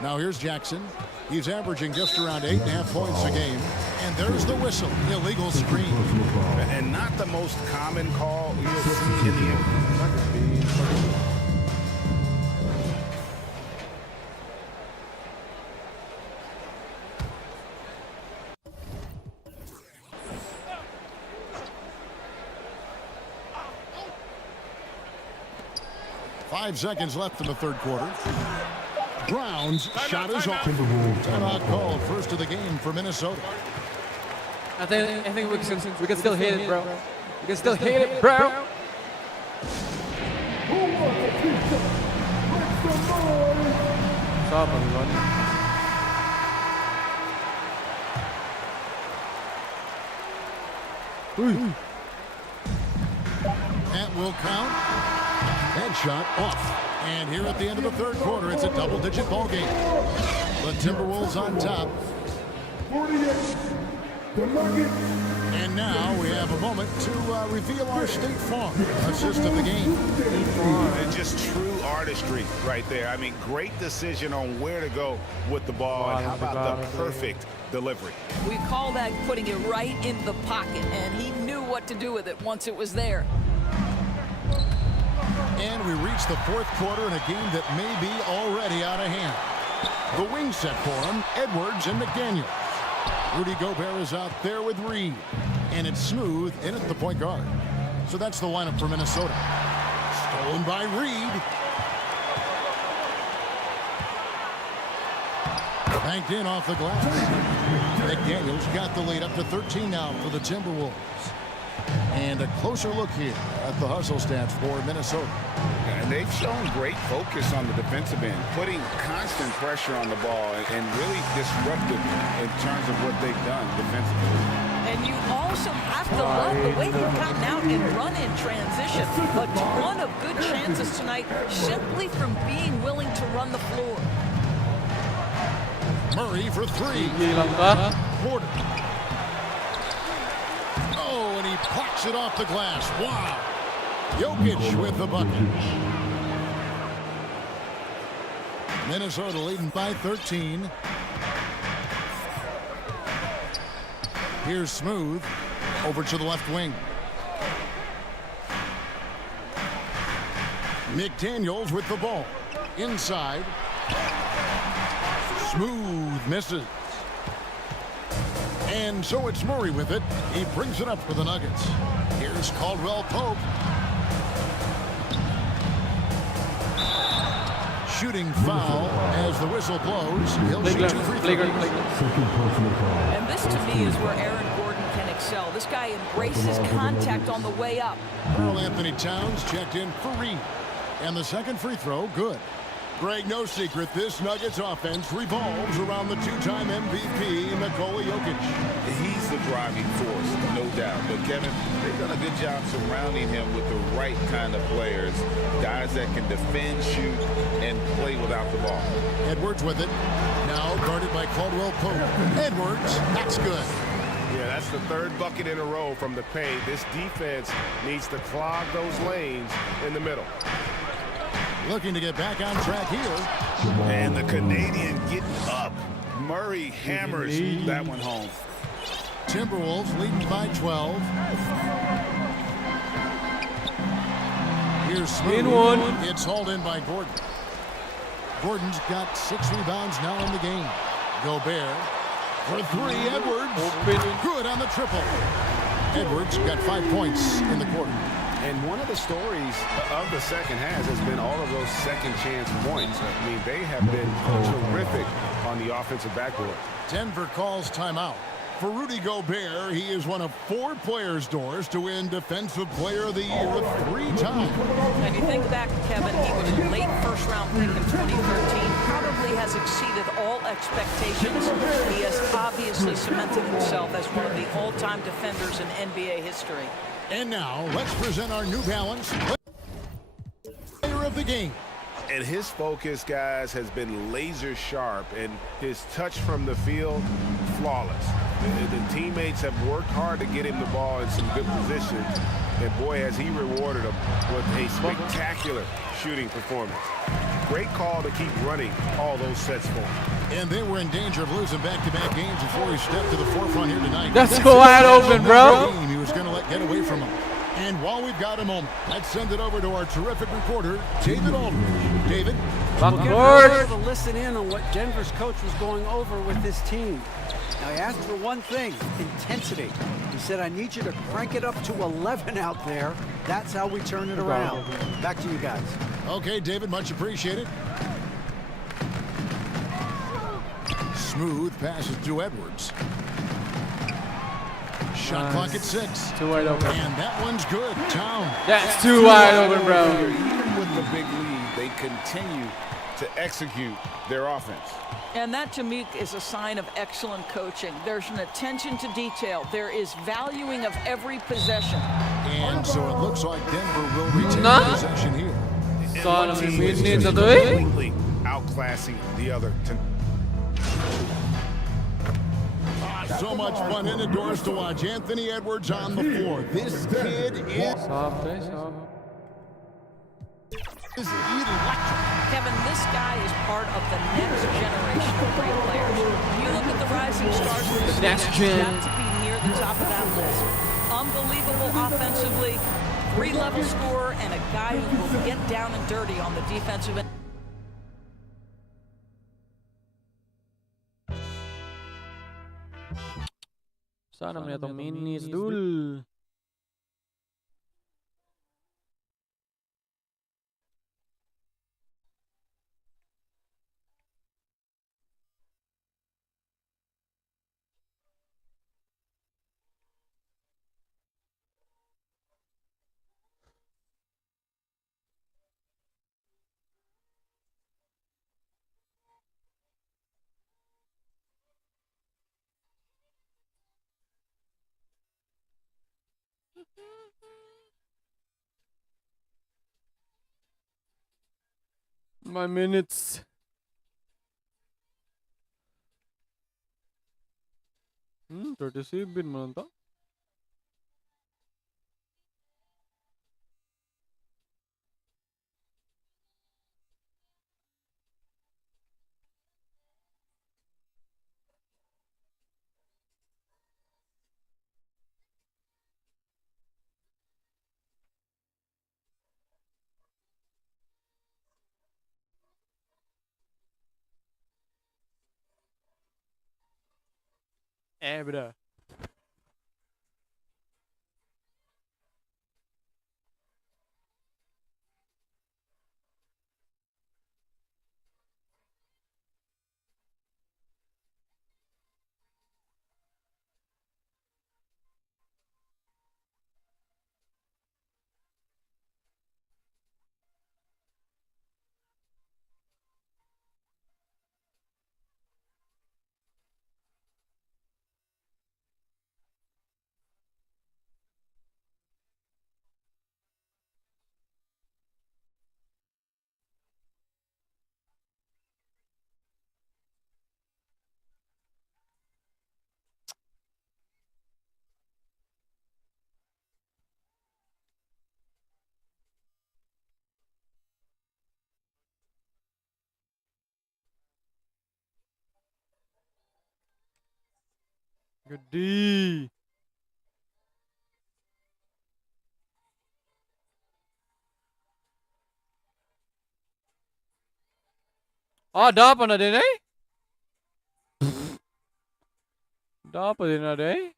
Now here's Jackson. He's averaging just around 8.5 points a game. And there's the whistle. Illegal screen. And not the most common call you'll see in the NBA. 5 seconds left in the third quarter. Brown's shot is off. Timeout called, first of the game for Minnesota. I think we can still hit it, bro. We can still hit it, bro. What's up, everybody? That will count. Headshot off. And here at the end of the third quarter, it's a double-digit ball game. The Timberwolves on top. And now we have a moment to reveal our State Farm assist of the game. And just true artistry right there. I mean, great decision on where to go with the ball. And how about the perfect delivery? We call that putting it right in the pocket, and he knew what to do with it once it was there. And we reach the fourth quarter in a game that may be already out of hand. The wing set for him, Edwards and McDaniels. Rudy Gobert is out there with Reed. And it's Smooth in at the point guard. So that's the lineup for Minnesota. Stolen by Reed. Banked in off the glass. McDaniels got the lead up to 13 now for the Timberwolves. And a closer look here at the hustle stats for Minnesota. And they've shown great focus on the defensive end, putting constant pressure on the ball and really disruptive in terms of what they've done defensively. And you also have to love the way they've gotten out and run in transition. A ton of good chances tonight simply from being willing to run the floor. Murray for three. Porter. Oh, and he plucks it off the glass. Wow. Jokic with the bucket. Minnesota leading by 13. Here's Smooth over to the left wing. McDaniels with the ball. Inside. Smooth misses. And so it's Murray with it. He brings it up for the Nuggets. Here's Caldwell Pope. Shooting foul as the whistle blows. He'll shoot 2 free throws. And this to me is where Aaron Gordon can excel. This guy embraces contact on the way up. Karl Anthony Towns checked in for Reed. And the second free throw, good. Greg, no secret, this Nuggets offense revolves around the two-time MVP, Nikola Jokic. He's the driving force, no doubt. But, Kevin, they've done a good job surrounding him with the right kind of players, guys that can defend, shoot, and play without the ball. Edwards with it. Now guarded by Caldwell Pope. Edwards, that's good. Yeah, that's the third bucket in a row from the paint. This defense needs to clog those lanes in the middle. Looking to get back on track here. And the Canadian getting up. Murray hammers that one home. Timberwolves leading by 12. Here's Smooth. It's hauled in by Gordon. Gordon's got 6 rebounds now in the game. Gobert for 3. Edwards. Good on the triple. Edwards got 5 points in the quarter. And one of the stories of the second half has been all of those second chance points. I mean, they have been terrific on the offensive backboard. Denver calls timeout. For Rudy Gobert, he is one of 4 players, Doors, to win Defensive Player of the Year 3 times. And you think back, Kevin, he was a late first-round pick in 2013. Probably has exceeded all expectations. He has obviously cemented himself as one of the all-time defenders in NBA history. And now, let's present our New Balance Player of the Game. And his focus, guys, has been laser sharp, and his touch from the field, flawless. The teammates have worked hard to get him the ball in some good positions, and boy, has he rewarded them with a spectacular shooting performance. Great call to keep running all those sets for him. And they were in danger of losing back-to-back games before he stepped to the forefront here tonight. That's wide open, bro. He was going to let get away from him. And while we've got a moment, let's send it over to our terrific reporter, David Aldridge. David? We'll get ready to listen in on what Denver's coach was going over with his team. Now, he asked for one thing, intensity. He said, I need you to crank it up to 11 out there. That's how we turn it around. Back to you guys. Okay, David, much appreciated. Smooth passes to Edwards. Shot clock at 6. Too wide open. And that one's good. Town. That's too wide open, bro. Even with the big lead, they continue to execute their offense. And that, to me, is a sign of excellent coaching. There's an attention to detail. There is valuing of every possession. And so it looks like Denver will retain possession here. And Son one of a team is bitch, just need to do it. completely outclassing the other. So much fun indoors to watch Anthony Edwards on the floor. This kid is electric. Kevin, this guy is part of the next generation of great players. You look at the rising stars of this next league, gen. got to be near the top of that list. Unbelievable offensively, 3-level scorer, and a guy who will get down and dirty on the defensive end. Sana mo na itong minis, dul. My minutes. 37 mo lang to. Bro. Good D. Dapat na din eh. Dapat din na din.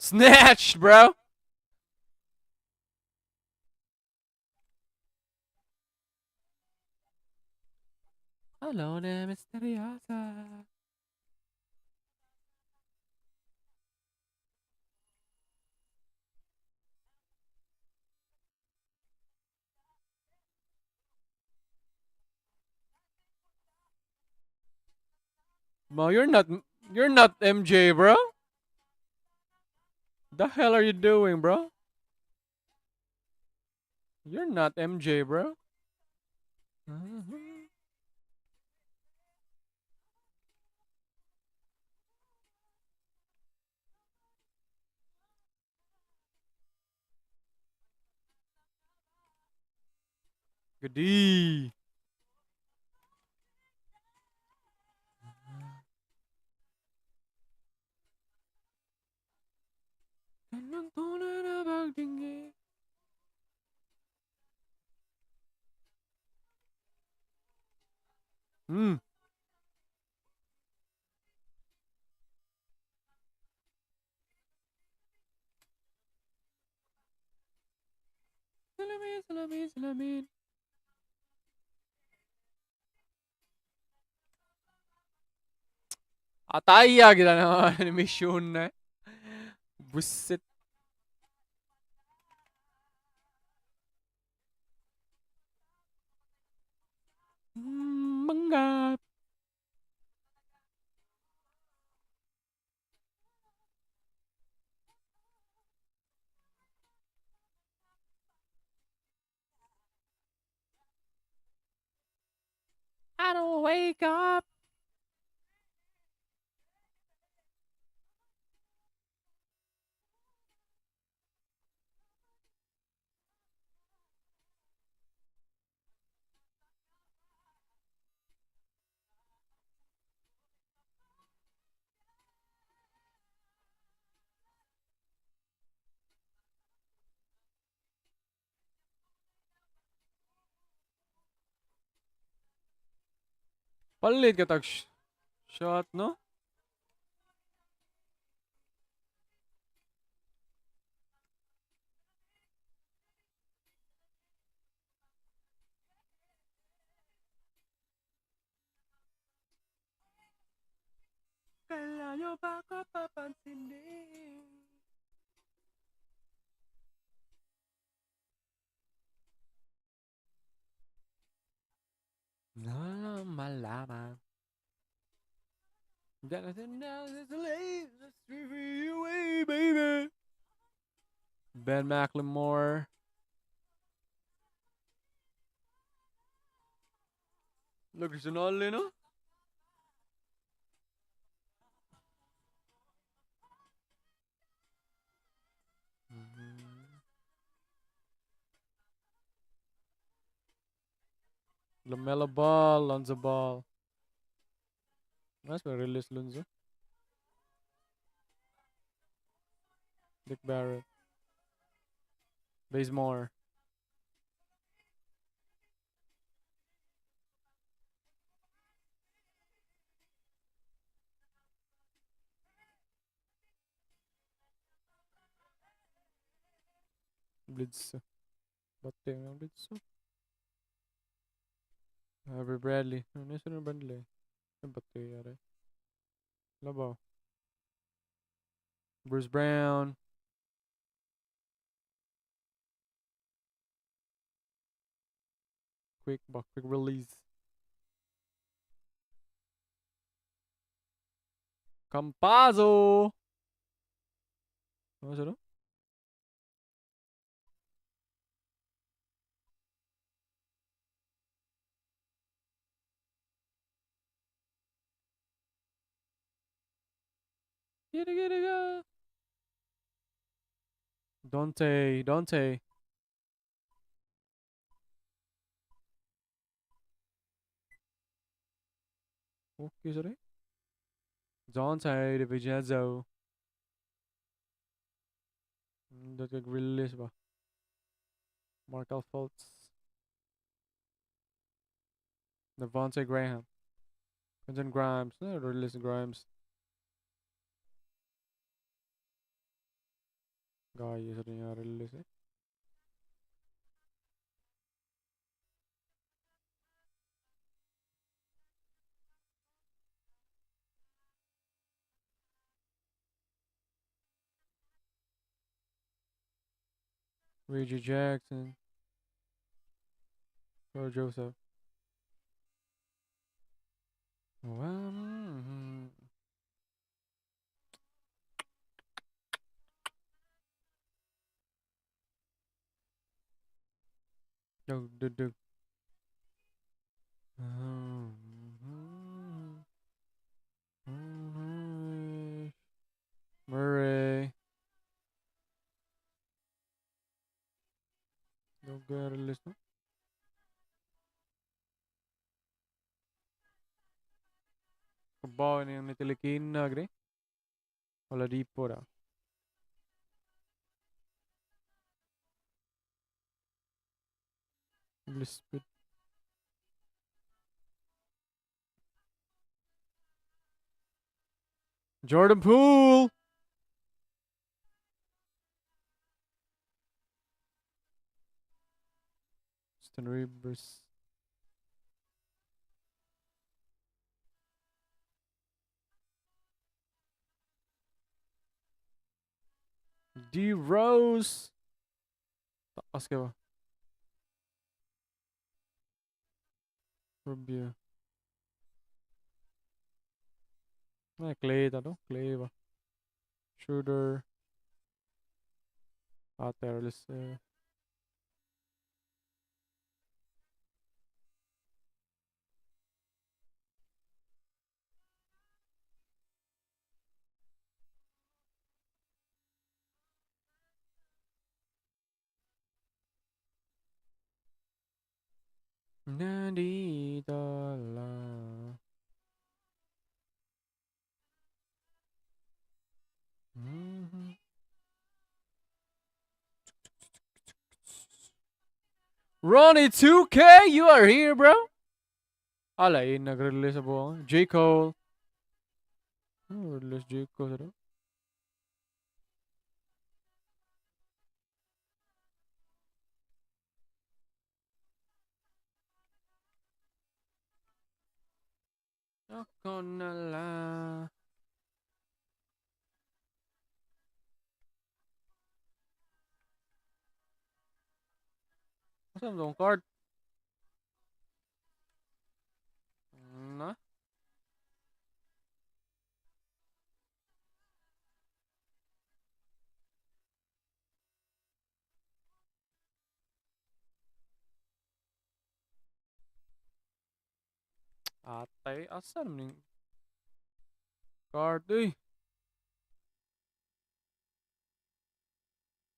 Snatched, bro. Hello there, Misteriosa. Mo, you're not MJ, bro. The hell are you doing, bro? You're not MJ, bro. Goodie. Hmm. Salamin, salamin, salamin. Ataya gila naman animation na. Buset. Manggap. I don't wake up. Palit ka tag shot, no? Kailan nyo ba ako papansinin? No, malaman. Got nothing else to leave. Let's strip you away, baby. Ben McLemore. Look, it's an all no? LaMelo Ball, Lonzo Ball. Nice one, release Lonzo. Dick Barrett. Bazemore. Bledsoe. Batte nga Bledsoe. Avery Bradley. Ano yung sunod Bradley? Ano batte yari? Labaw. Bruce Brown. Quick release. Campazzo. Ano siya no? Get go. Dante. Okay, sorry. Dante DiVincenzo. Nag-release ba? Markel Fultz. Devontae Graham. Quentin Grimes. Release Grimes. Guy, sorry nga release eh. Reggie Jackson. Or Joseph. Dug. Murray. Don't go release no. Kabaw ni ang nitilikin na gre. Wala di po da. Lisbeth. Jordan Poole. Stan Rivers. D Rose. Taas ka ba? Rubio. Clay ta to. Clay ba? Shooter. Terrorless. Nandito lang. Ronnie 2K, you are here, bro. Alain, nag-release sa buong. J. Cole. Release J. Cole sa ako na lang. Saan tong card? Na? Atay, asan ning card eh?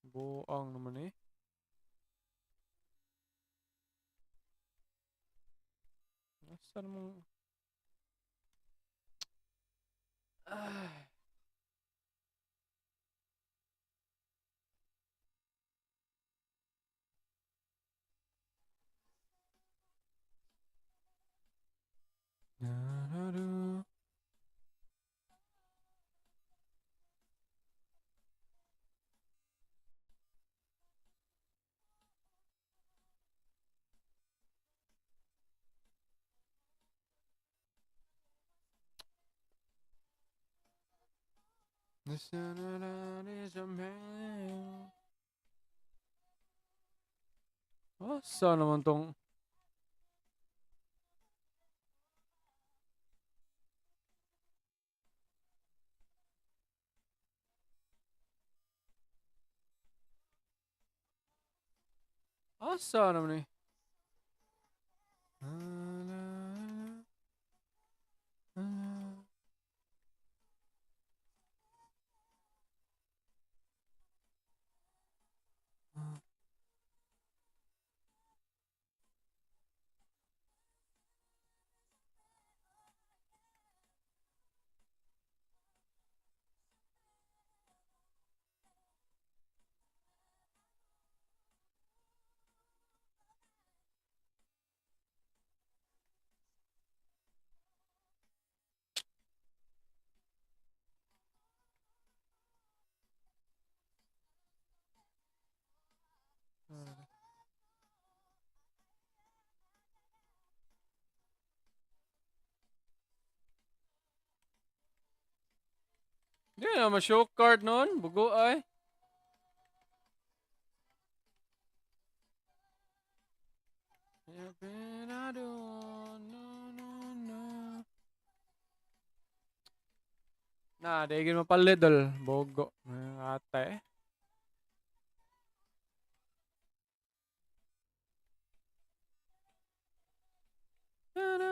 Buang naman eh. Asan mong... Ay. Na-na-do. Asa naman tong... Asa naman eh? Di na ma-show card noon. Bugo ay. Nah, dagin mapalit dol. Bogo. Ate. No, no.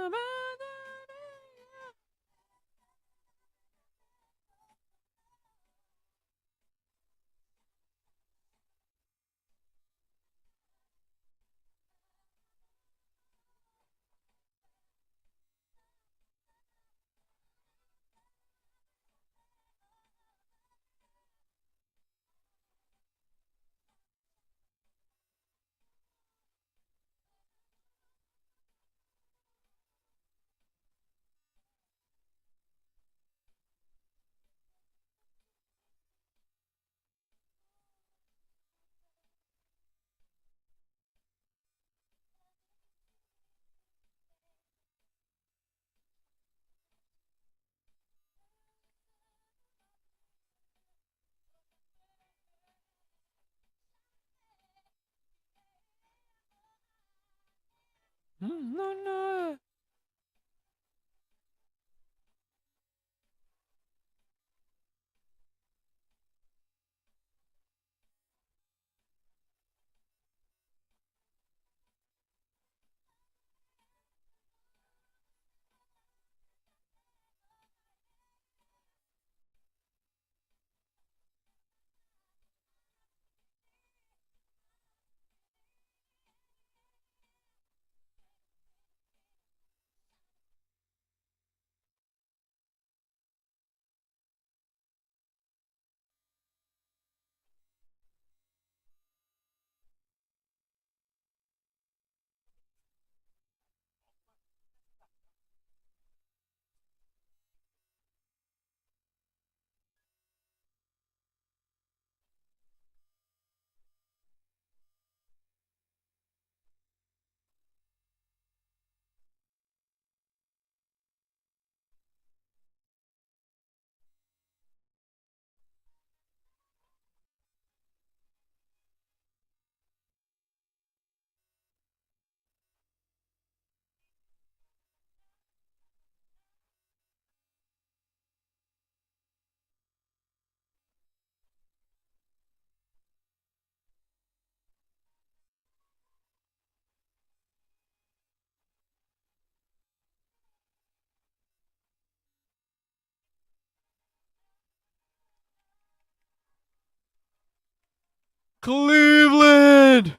Cleveland!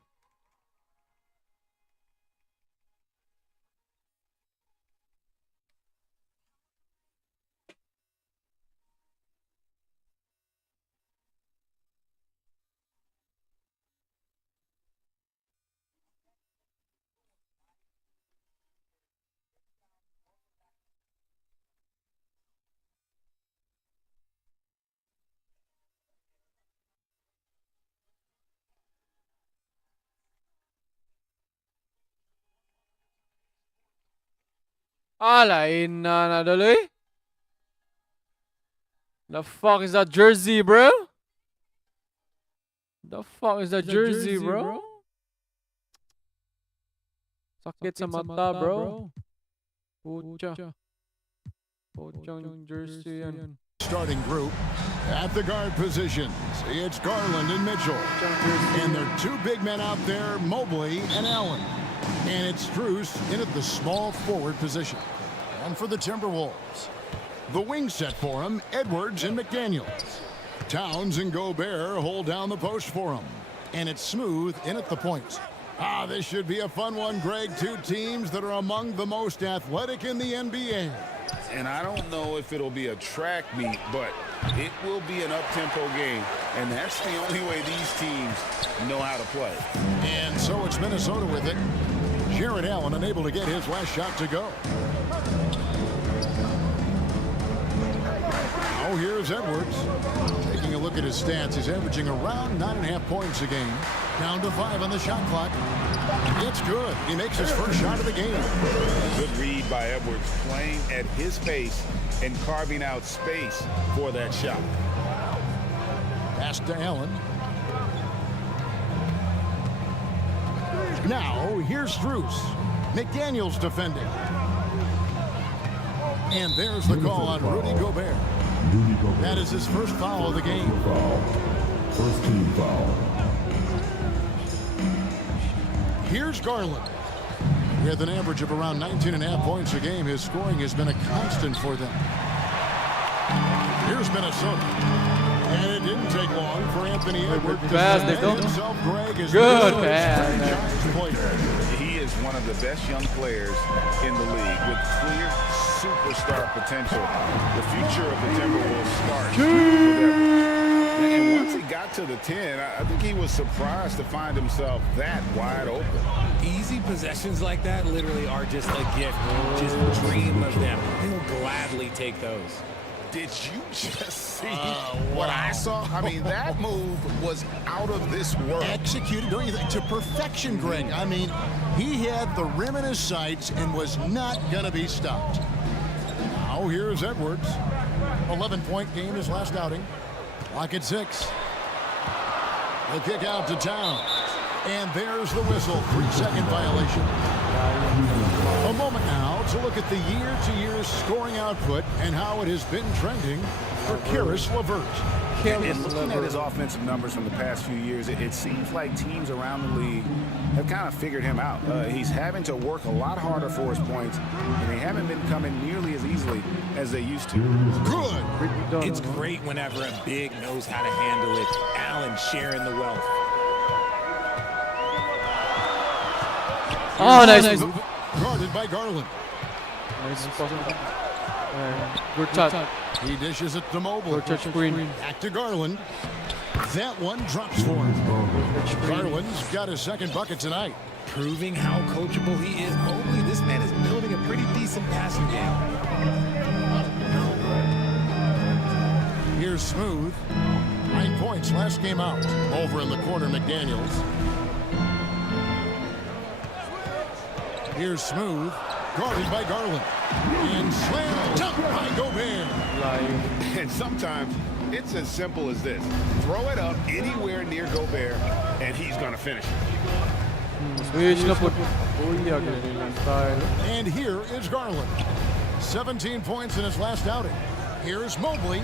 Alain na nadali? The fuck is that jersey, bro? The fuck is that jersey, bro? Sakit sa mata, bro. Pucha. Puchang jersey yan. Starting group at the guard positions. It's Garland and Mitchell. And there are two big men out there, Mobley and Allen. And it's Strus in at the small forward position. And for the Timberwolves, the wing set for him, Edwards and McDaniels. Towns and Gobert hold down the post for him. And it's Smooth in at the points. This should be a fun one, Greg. Two teams that are among the most athletic in the NBA. And I don't know if it'll be a track meet, but it will be an up-tempo game. And that's the only way these teams know how to play. And so it's Minnesota with it. Jared Allen unable to get his last shot to go. Now here's Edwards. Taking a look at his stats, he's averaging around 9.5 points a game. Down to 5 on the shot clock. It's good. He makes his first shot of the game. Good read by Edwards, playing at his pace and carving out space for that shot. Pass to Allen. Now, here's Strus. McDaniels defending. And there's the call on Rudy Gobert. That is his first foul of the game. First team foul. Here's Garland. With an average of around 19.5 points a game, his scoring has been a constant for them. Here's Minnesota. And it didn't take long for Anthony Edwards to pass, cement Nico. himself, Greg, as Good the franchise player. He is one of the best young players in the league with clear superstar potential. The future of the Timberwolves starts with Edwards. And once he got to the 10, I think he was surprised to find himself that wide open. Easy possessions like that literally are just a gift. Just dream of them. He'll gladly take those. Did you just see what I saw? I mean, that move was out of this world. Executed, don't you think, to perfection, Greg. I mean, he had the rim in his sights and was not going to be stopped. Now here's Edwards. 11-point game his last outing. Lock at 6. He'll kick out to Town. And there's the whistle. 3-second violation. A moment now to look at the year-to-year scoring output and how it has been trending for Karis LeVert. And looking at his offensive numbers from the past few years, it seems like teams around the league have kind of figured him out. He's having to work a lot harder for his points, and they haven't been coming nearly as easily as they used to. Good. It's great whenever a big knows how to handle it. Allen sharing the wealth. Oh, nice. Guarded by Garland. Nice. Good shot. He dishes it to Mobley. Good touch screen. Back to Garland. That one drops for him. Garland's got his second bucket tonight. Proving how coachable he is. Mobley, this man is building a pretty decent passing game. Here's Smooth. 9 points last game out. Over in the corner, McDaniels. Here's Smooth. Guarded by Garland. And slammed dunk by Gobert. And sometimes it's as simple as this. Throw it up anywhere near Gobert, and he's going to finish it. And here is Garland. 17 points in his last outing. Here's Mobley.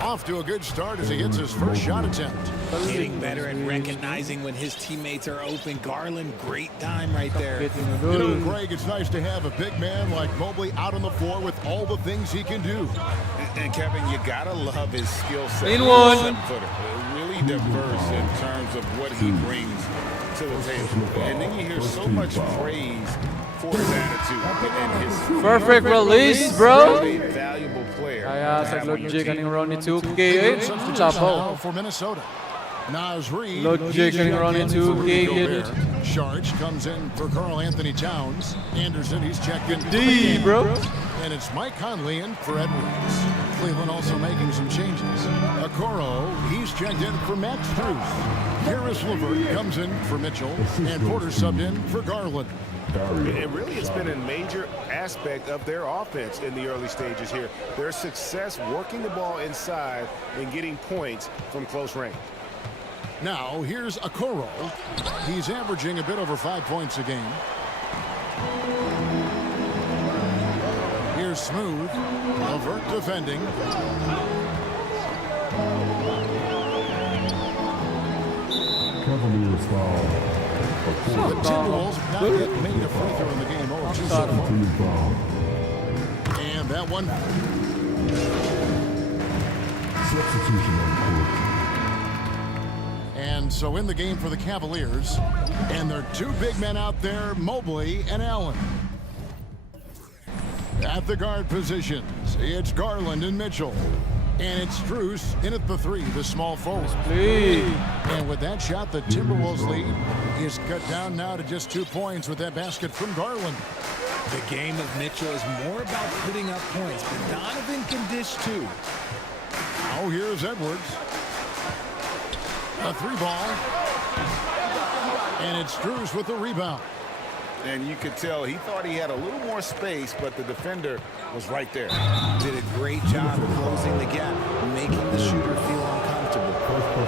Off to a good start as he hits his first shot attempt. Getting better at recognizing when his teammates are open. Garland, great time right there. You know, Greg, it's nice to have a big man like Mobley out on the floor with all the things he can do. And Kevin, you gotta love his skill set. In one. 7-footer. Really diverse in terms of what he brings to the table. And then you hear so much praise for his attitude and his Perfect release, bro. really valuable player. Kaya to sa have on your Lodjig team. kaning Ronnie 2K. Chapo. For Minnesota. Nas Reed. Lodjig kaning Ronnie 2K. Sharge comes in for Karl Anthony Towns. Anderson, he's checked in. D, bro. And it's Mike Conley in for Edwards. Cleveland also making some changes. Okoro, he's checked in for Max Strus. Karis LeVert comes in for Mitchell. And Porter subbed in for Garland. It really has been a major aspect of their offense in the early stages here. Their success working the ball inside and getting points from close range. Now, here's Okoro. He's averaging a bit over 5 points a game. Here's Smooth. LeVert defending. Cavaliers foul. The Timberwolves have not yet made a free throw in the game. 0-2 so far. Team foul. And that one. Substitution on court. And so in the game for the Cavaliers. And there are two big men out there, Mobley and Allen. At the guard positions, it's Garland and Mitchell. And it's Strus in at the 3, the small forward. And with that shot, the Timberwolves lead is cut down now to just 2 points with that basket from Garland. The game of Mitchell is more about putting up points, but Donovan can dish too. Now here's Edwards. A 3-ball. And it's Strus with the rebound. And you could tell he thought he had a little more space, but the defender was right there. Did a great job of closing the gap, making the shooter feel uncomfortable.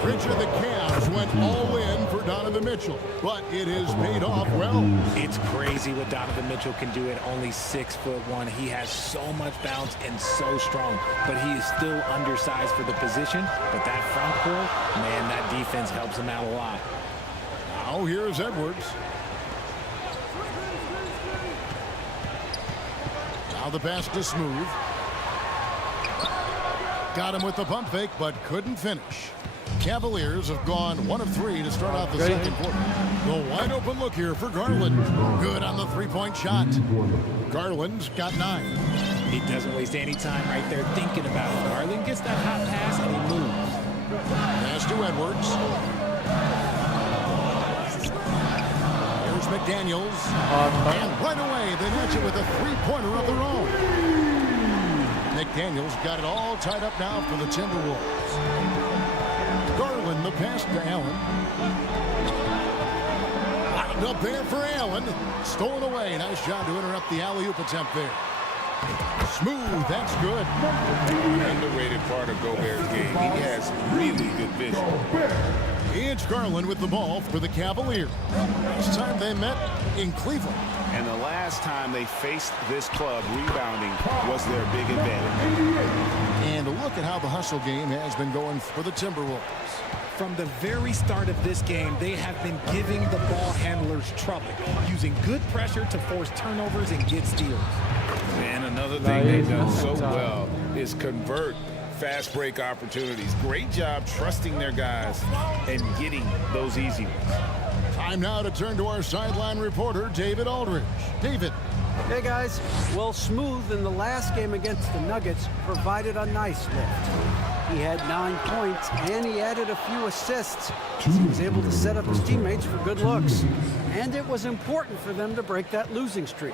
Richard, the Cavs went all in for Donovan Mitchell, but it has paid off well. It's crazy what Donovan Mitchell can do at only 6'1". He has so much bounce and so strong, but he is still undersized for the position. But that front court, man, that defense helps him out a lot. Now here's Edwards. Now the pass to Smooth. Got him with the pump fake, but couldn't finish. Cavaliers have gone 1 of 3 to start out the second quarter. The wide open look here for Garland. Good on the three-point shot. Garland's got 9. He doesn't waste any time right there thinking about it. Garland gets that hot pass and he moves. Pass to Edwards. Here's McDaniels. And right away, they match it with a three-pointer of their own. McDaniels got it all tied up now for the Timberwolves. Garland, the pass to Allen. Wound up there for Allen. Stolen away. Nice job to interrupt the alley-oop attempt there. Smooth, that's good. Underrated part of Gobert's game. He has really good vision. It's Garland with the ball for the Cavaliers. Last time they met in Cleveland. And the last time they faced this club, rebounding was their big advantage. And look at how the hustle game has been going for the Timberwolves. From the very start of this game, they have been giving the ball handlers trouble, using good pressure to force turnovers and get steals. And another thing they've done so well is convert fast break opportunities. Great job trusting their guys and getting those easy ones. Time now to turn to our sideline reporter, David Aldridge. David. Hey guys, well, Smooth in the last game against the Nuggets provided a nice lift. He had 9 points and he added a few assists. He was able to set up his teammates for good looks. And it was important for them to break that losing streak.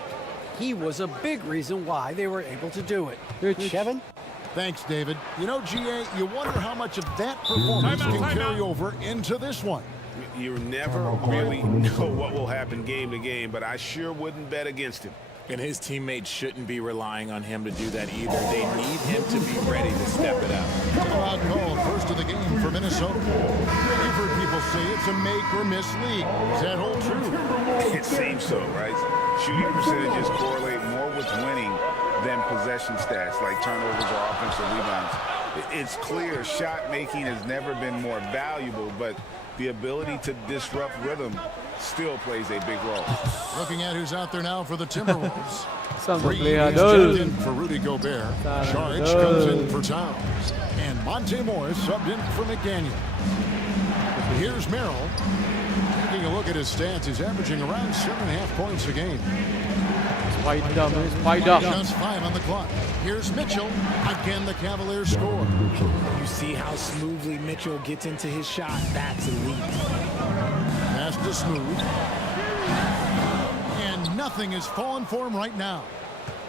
He was a big reason why they were able to do it. Kevin? Thanks, David. You know, GA, you wonder how much of that performance can carry over into this one. You never really know what will happen game to game, but I sure wouldn't bet against him. And his teammates shouldn't be relying on him to do that either. They need him to be ready to step it up. Out call, first of the game for Minnesota. You've heard people say it's a make or miss league. Does that hold true? It seems so, right? Shooting percentages correlate more with winning than possession stats like turnovers or offensive rebounds. It's clear shot making has never been more valuable, but the ability to disrupt rhythm still plays a big role. Looking at who's out there now for the Timberwolves. Green player is jumped in for Rudy Gobert. Saric comes in for Towns. And Monte Morris subbed in for McDaniel. Here's Merrill. Taking a look at his stats, he's averaging around 7.5 points a game. Just 5 on the clock. Here's Mitchell. Again, the Cavaliers score. You see how smoothly Mitchell gets into his shot. That's elite. Pass to Smooth. And nothing is falling for him right now.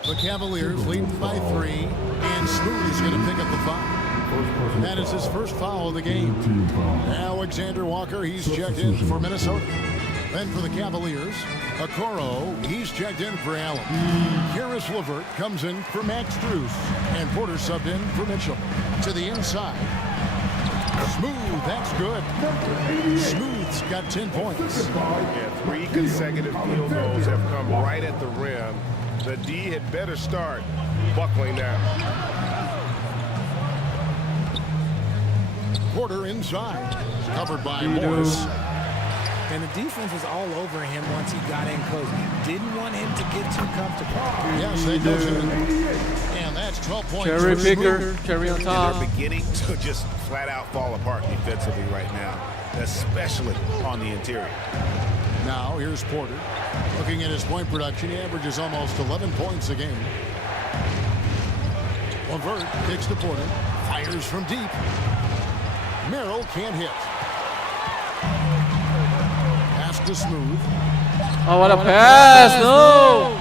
The Cavaliers lead by 3, and Smooth is going to pick up the foul. That is his first foul of the game. Alexander Walker, he's checked in for Minnesota. Then for the Cavaliers, Okoro, he's checked in for Allen. Karis LeVert comes in for Max Strus. And Porter subbed in for Mitchell. To the inside. Smooth, that's good. Smooth's got 10 points. Yeah, 3 consecutive field goals have come right at the rim. The D had better start buckling down. Porter inside. Covered by Morris. And the defense was all over him once he got in close. Didn't want him to get too comfortable. Yes, they do. And that's 12 points. Cherry picker, cherry on top. And they're beginning to just flat out fall apart defensively right now, especially on the interior. Now here's Porter. Looking at his point production, he averages almost 11 points a game. LeVert kicks to Porter. Fires from deep. Merrill can't hit. Pass to Smooth. Oh, what a pass! No!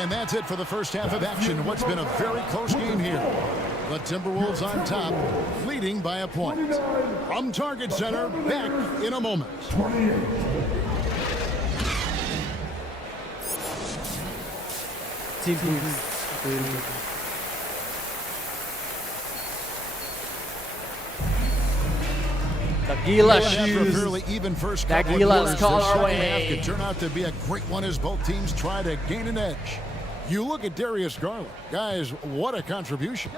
And that's it for the first half of action. What's been a very close game here. The Timberwolves on top, leading by a point. From Target Center, back in a moment. The Gila After a shoes. fairly even first That couple of Gila's quarters, the second colorway. half could turn out to be a great one as both teams try to gain an edge. You look at Darius Garland. Guys, what a contribution.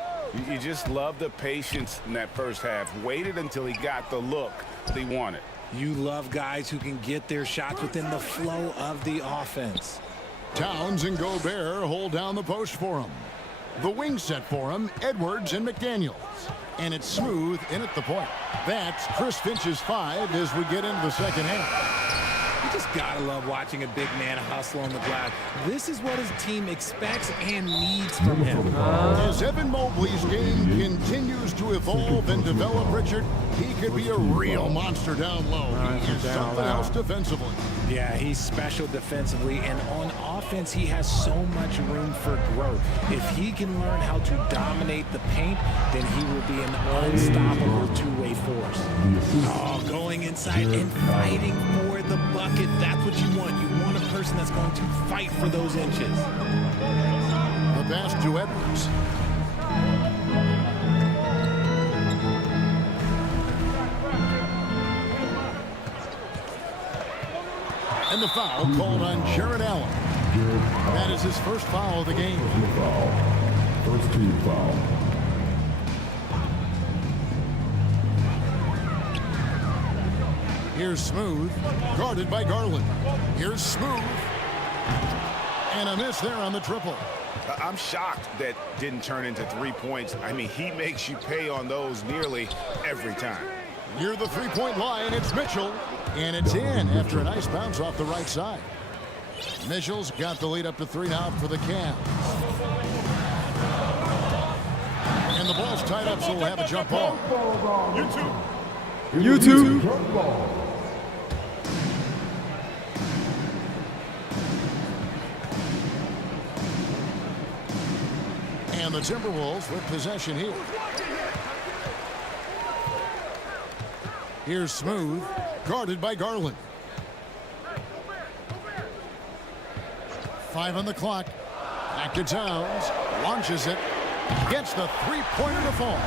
You just love the patience in that first half. Waited until he got the look that he wanted. You love guys who can get their shots within the flow of the offense. Towns and Gobert hold down the post for him. The wing set for him, Edwards and McDaniels. And it's Smooth in at the point. That's Chris Finch's 5 as we get into the second half. You just gotta love watching a big man hustle on the glass. This is what his team expects and needs from him. As Evan Mobley's game continues to evolve and develop, Richard, he could be a real monster down low. He is something else defensively. Yeah, he's special defensively, and on offense, he has so much room for growth. If he can learn how to dominate the paint, then he will be an unstoppable two-way force. Oh, going inside and fighting for the bucket. That's what you want. You want a person that's going to fight for those inches. The pass to Edwards. And the foul called on Jared Allen. That is his first foul of the game. First team foul. Here's Smooth, guarded by Garland. Here's Smooth. And a miss there on the triple. I'm shocked that didn't turn into 3 points. I mean, he makes you pay on those nearly every time. Near the three-point line, it's Mitchell. And it's in after a nice bounce off the right side. Mitchell's got the lead up to 3 now for the Cavs. And the ball's tied up, so we'll have a jump ball. YouTube. And the Timberwolves with possession here. Here's Smooth, guarded by Garland. 5 on the clock. Back to Towns, launches it, gets the three-pointer to fall.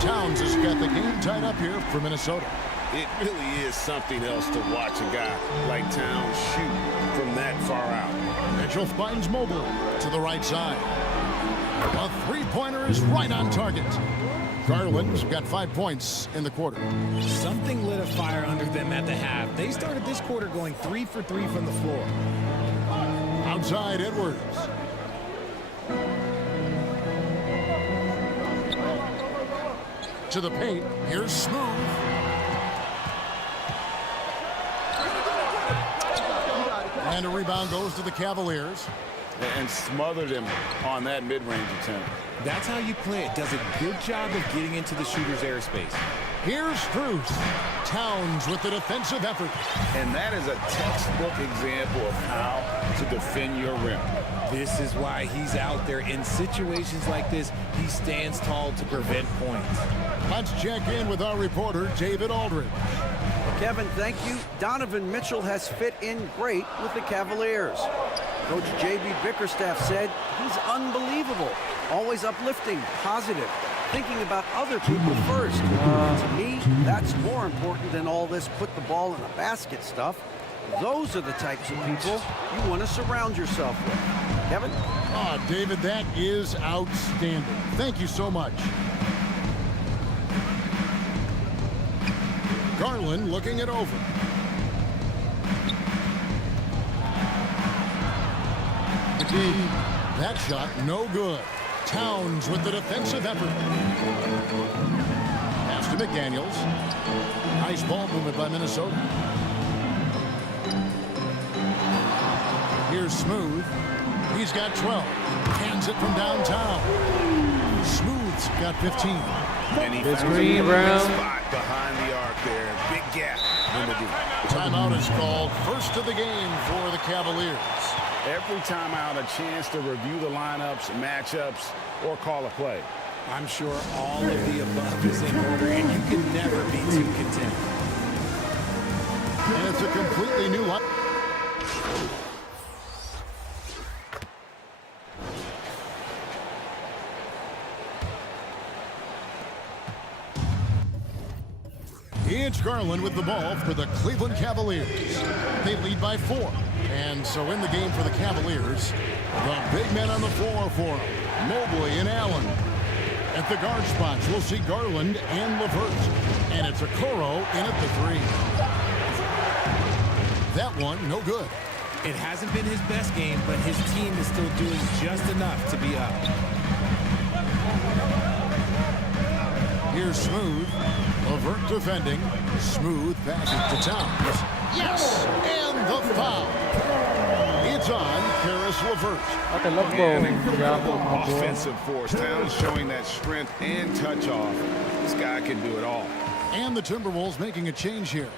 Towns has got the game tied up here for Minnesota. It really is something else to watch a guy like Towns shoot from that far out. Mitchell finds Mobley to the right side. A three-pointer is right on target. Garland's got 5 points in the quarter. Something lit a fire under them at the half. They started this quarter going 3 for 3 from the floor. Outside Edwards. To the paint. Here's Smooth. And a rebound goes to the Cavaliers. And smothered him on that mid-range attempt. That's how you play it. Does a good job of getting into the shooter's airspace. Here's Strus. Towns with the defensive effort. And that is a textbook example of how to defend your rim. This is why he's out there. In situations like this, he stands tall to prevent points. Let's check in with our reporter, David Aldridge. Kevin, thank you. Donovan Mitchell has fit in great with the Cavaliers. Coach J.B. Bickerstaff said he's unbelievable, always uplifting, positive, thinking about other people first. To me, that's more important than all this put the ball in the basket stuff. Those are the types of people you want to surround yourself with. Kevin? Oh, David, that is outstanding. Thank you so much. Garland looking it over. That shot no good. Towns with the defensive effort. Pass to McDaniels. Nice ball movement by Minnesota. Here's Smooth. He's got 12. Hands it from downtown. Smooth's got 15. And he It's found Green, a Brown. spot behind the arc there. Big gap in the deep. Timeout is called. First of the game for the Cavaliers. Every timeout, a chance to review the lineups, matchups, or call a play. I'm sure all of the above is in order, and you can never be too content. And it's a completely new line. It's Garland with the ball for the Cleveland Cavaliers. They lead by 4. And so in the game for the Cavaliers, the big men on the floor for them, Mobley and Allen. At the guard spots, we'll see Garland and LeVert. And it's Okoro in at the 3. That one, no good. It hasn't been his best game, but his team is still doing just enough to be up. Here's Smooth. Levert defending. Smooth passes to Towns. Yes! And the foul. It's on Karis LeVert. Man, an incredible offensive force. Towns showing that strength and touch off. This guy can do it all. And the Timberwolves making a change here.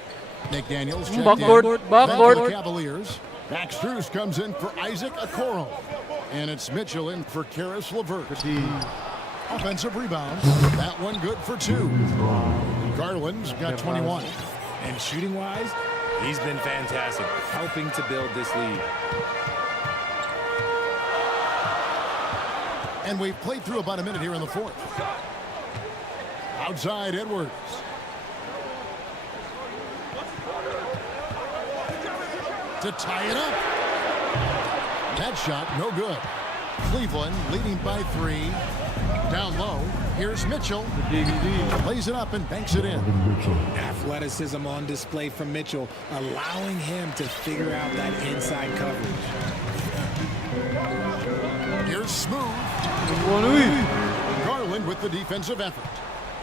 Nick Daniels checked Backboard, in. backboard. Back to the Cavaliers. Max Strus comes in for Isaac Okoro. And it's Mitchell in for Karis LeVert. Offensive rebounds. That one good for 2. Garland's got 21. And shooting-wise, he's been fantastic, helping to build this lead. And we've played through about a minute here in the fourth. Outside Edwards. To tie it up. That shot, no good. Cleveland leading by 3. Down low. Here's Mitchell. Plays it up and banks it in. Athleticism on display from Mitchell, allowing him to figure out that inside coverage. Here's Smooth. Garland with the defensive effort.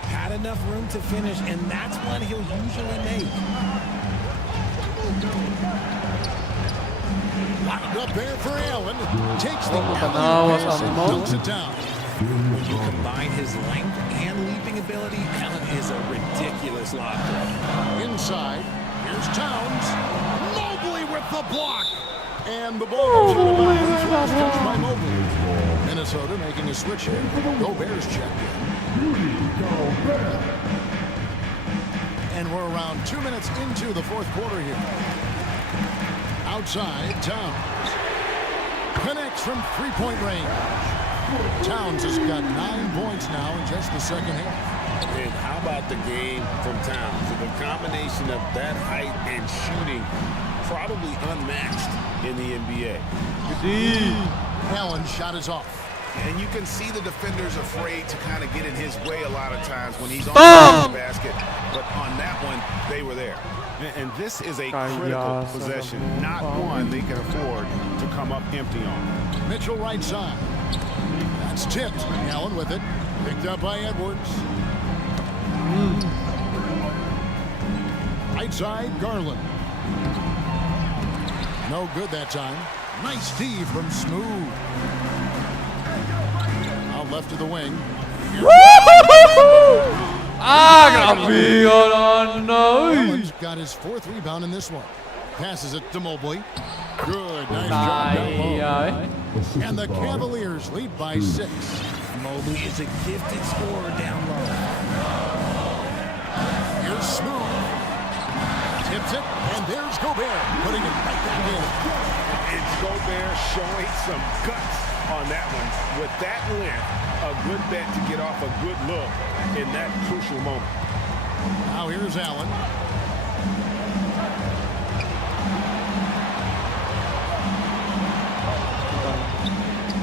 Had enough room to finish, and that's one he'll usually make. Wound up there for Allen. Takes the alley pass and dunks it down. When you combine his length and leaping ability, Allen is a ridiculous locker. Inside, here's Towns. Mobley with the block. And the ball goes out of bounds. Was touched by Mobley. Minnesota making a switch here. Gobert's checked in. And we're around 2 minutes into the fourth quarter here. Outside, Towns. Connects from three-point range. Towns has got 9 points now in just the second half. And how about the game from Towns? The combination of that height and shooting, probably unmatched in the NBA. Allen's shot is off. And you can see the defenders afraid to kind of get in his way a lot of times when he's on the basket. But on that one, they were there. And this is a critical possession, not one they can afford to come up empty on. Mitchell right side. That's tipped. Allen with it. Picked up by Edwards. Right side, Garland. No good that time. Nice Steve from Smooth. Out left to the wing. Allen's got his 4th rebound in this one. Passes it to Mobley. Good. Nice job down low. And the Cavaliers lead by 6. Mobley is a gifted scorer down low. Here's Smooth. Tips it, and there's Gobert, putting it right back in. It's Gobert showing some guts on that one. With that length, a good bet to get off a good look in that crucial moment. Now here's Allen.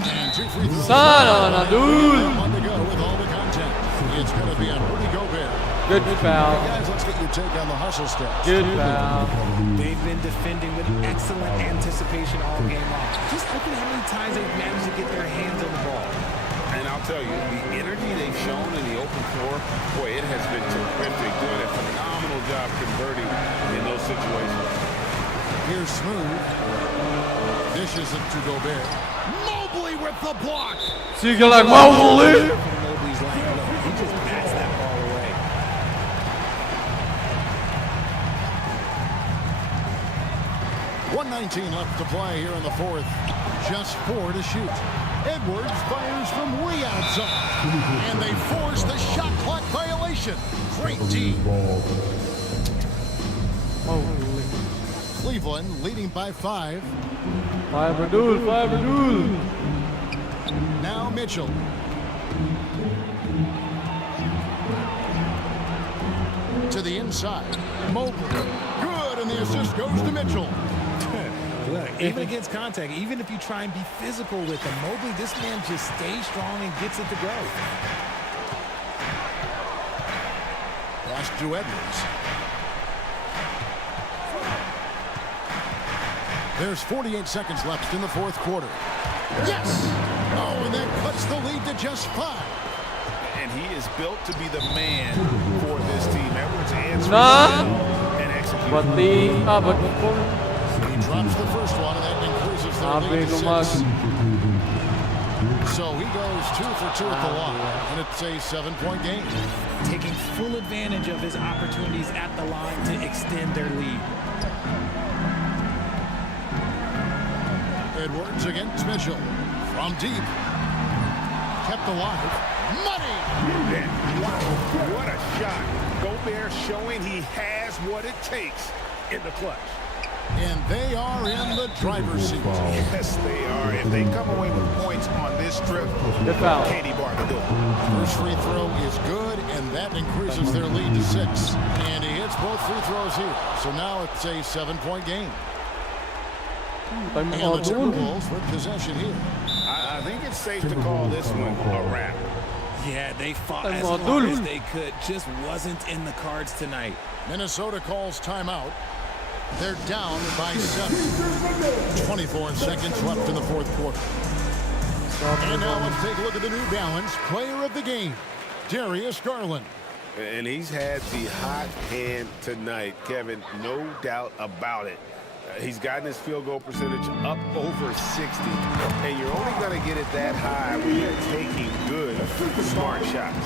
And 2 free throws. One to go with all the content. It's going to be on Rudy Gobert. Good foul. Guys, let's get your take on the hustle steps. Good foul. They've been defending with excellent anticipation all game long. Just look at how many times they've managed to get their hands on the ball. And I'll tell you, the energy they've shown in the open floor, boy, it has been terrific. Doing a phenomenal job converting in those situations. Here's Smooth. Dishes it to Gobert. Mobley with the block. So you like Mobley? Mobley's laying low. He just bats that ball away. .119 left to play here in the fourth. Just 4 to shoot. Edwards fires from way outside. And they force the shot clock violation. Great team. Cleveland leading by 5. Now Mitchell. To the inside. Mobley. Good, and the assist goes to Mitchell. Look, even against contact, even if you try and be physical with him, Mobley, this man just stays strong and gets it to go. Pass to Edwards. There's 48 seconds left in the fourth quarter. Yes! Oh, and that cuts the lead to just 5. And he is built to be the man for this team. Edwards answers and executes. Berarti He drops the first one, and that increases their lead to 6. So he goes 2 for 2 at the line, and it's a 7-point game. Taking full advantage of his opportunities at the line to extend their lead. Edwards against Mitchell. From deep. Kept alive. Money! Wow, what a shot. Gobert showing he has what it takes in the clutch. And they are in the driver's seat. Yes, they are. If they come away with points on this trip, Katie Bar to do it. First free throw is good, and that increases their lead to 6. And he hits both free throws here. So now it's a 7-point game. And the Timberwolves with possession here. I think it's safe to call this one a wrap. Yeah, they fought as hard as they could. Just wasn't in the cards tonight. Minnesota calls timeout. They're down by 7. 24 seconds left in the fourth quarter. And now let's take a look at the New Balance player of the game, Darius Garland. And he's had the hot hand tonight, Kevin, no doubt about it. He's gotten his field goal percentage up over 60, and you're only going to get it that high when you're taking good, smart shots.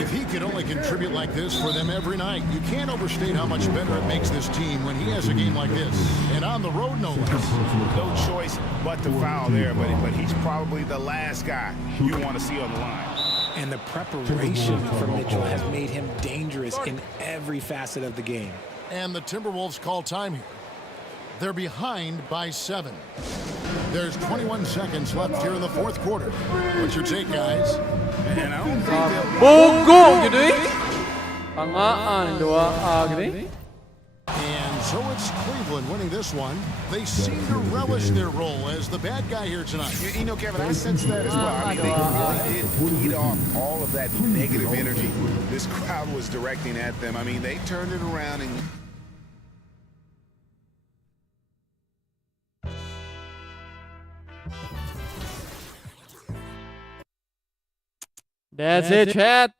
If he could only contribute like this for them every night, you can't overstate how much better it makes this team when he has a game like this. And on the road, no less. No choice but to foul there, but he's probably the last guy you want to see on the line. And the preparation for Mitchell has made him dangerous in every facet of the game. And the Timberwolves call time here. They're behind by 7. There's 21 seconds left here in the fourth quarter. What's your take, guys? And I don't think Bogo gitu. Tangaan dua gini. And so it's Cleveland winning this one. They seem to relish their role as the bad guy here tonight. You know, Kevin, I sense that as well. I mean, they really did feed off all of that negative energy this crowd was directing at them. I mean, they turned it around and... That's it, chat.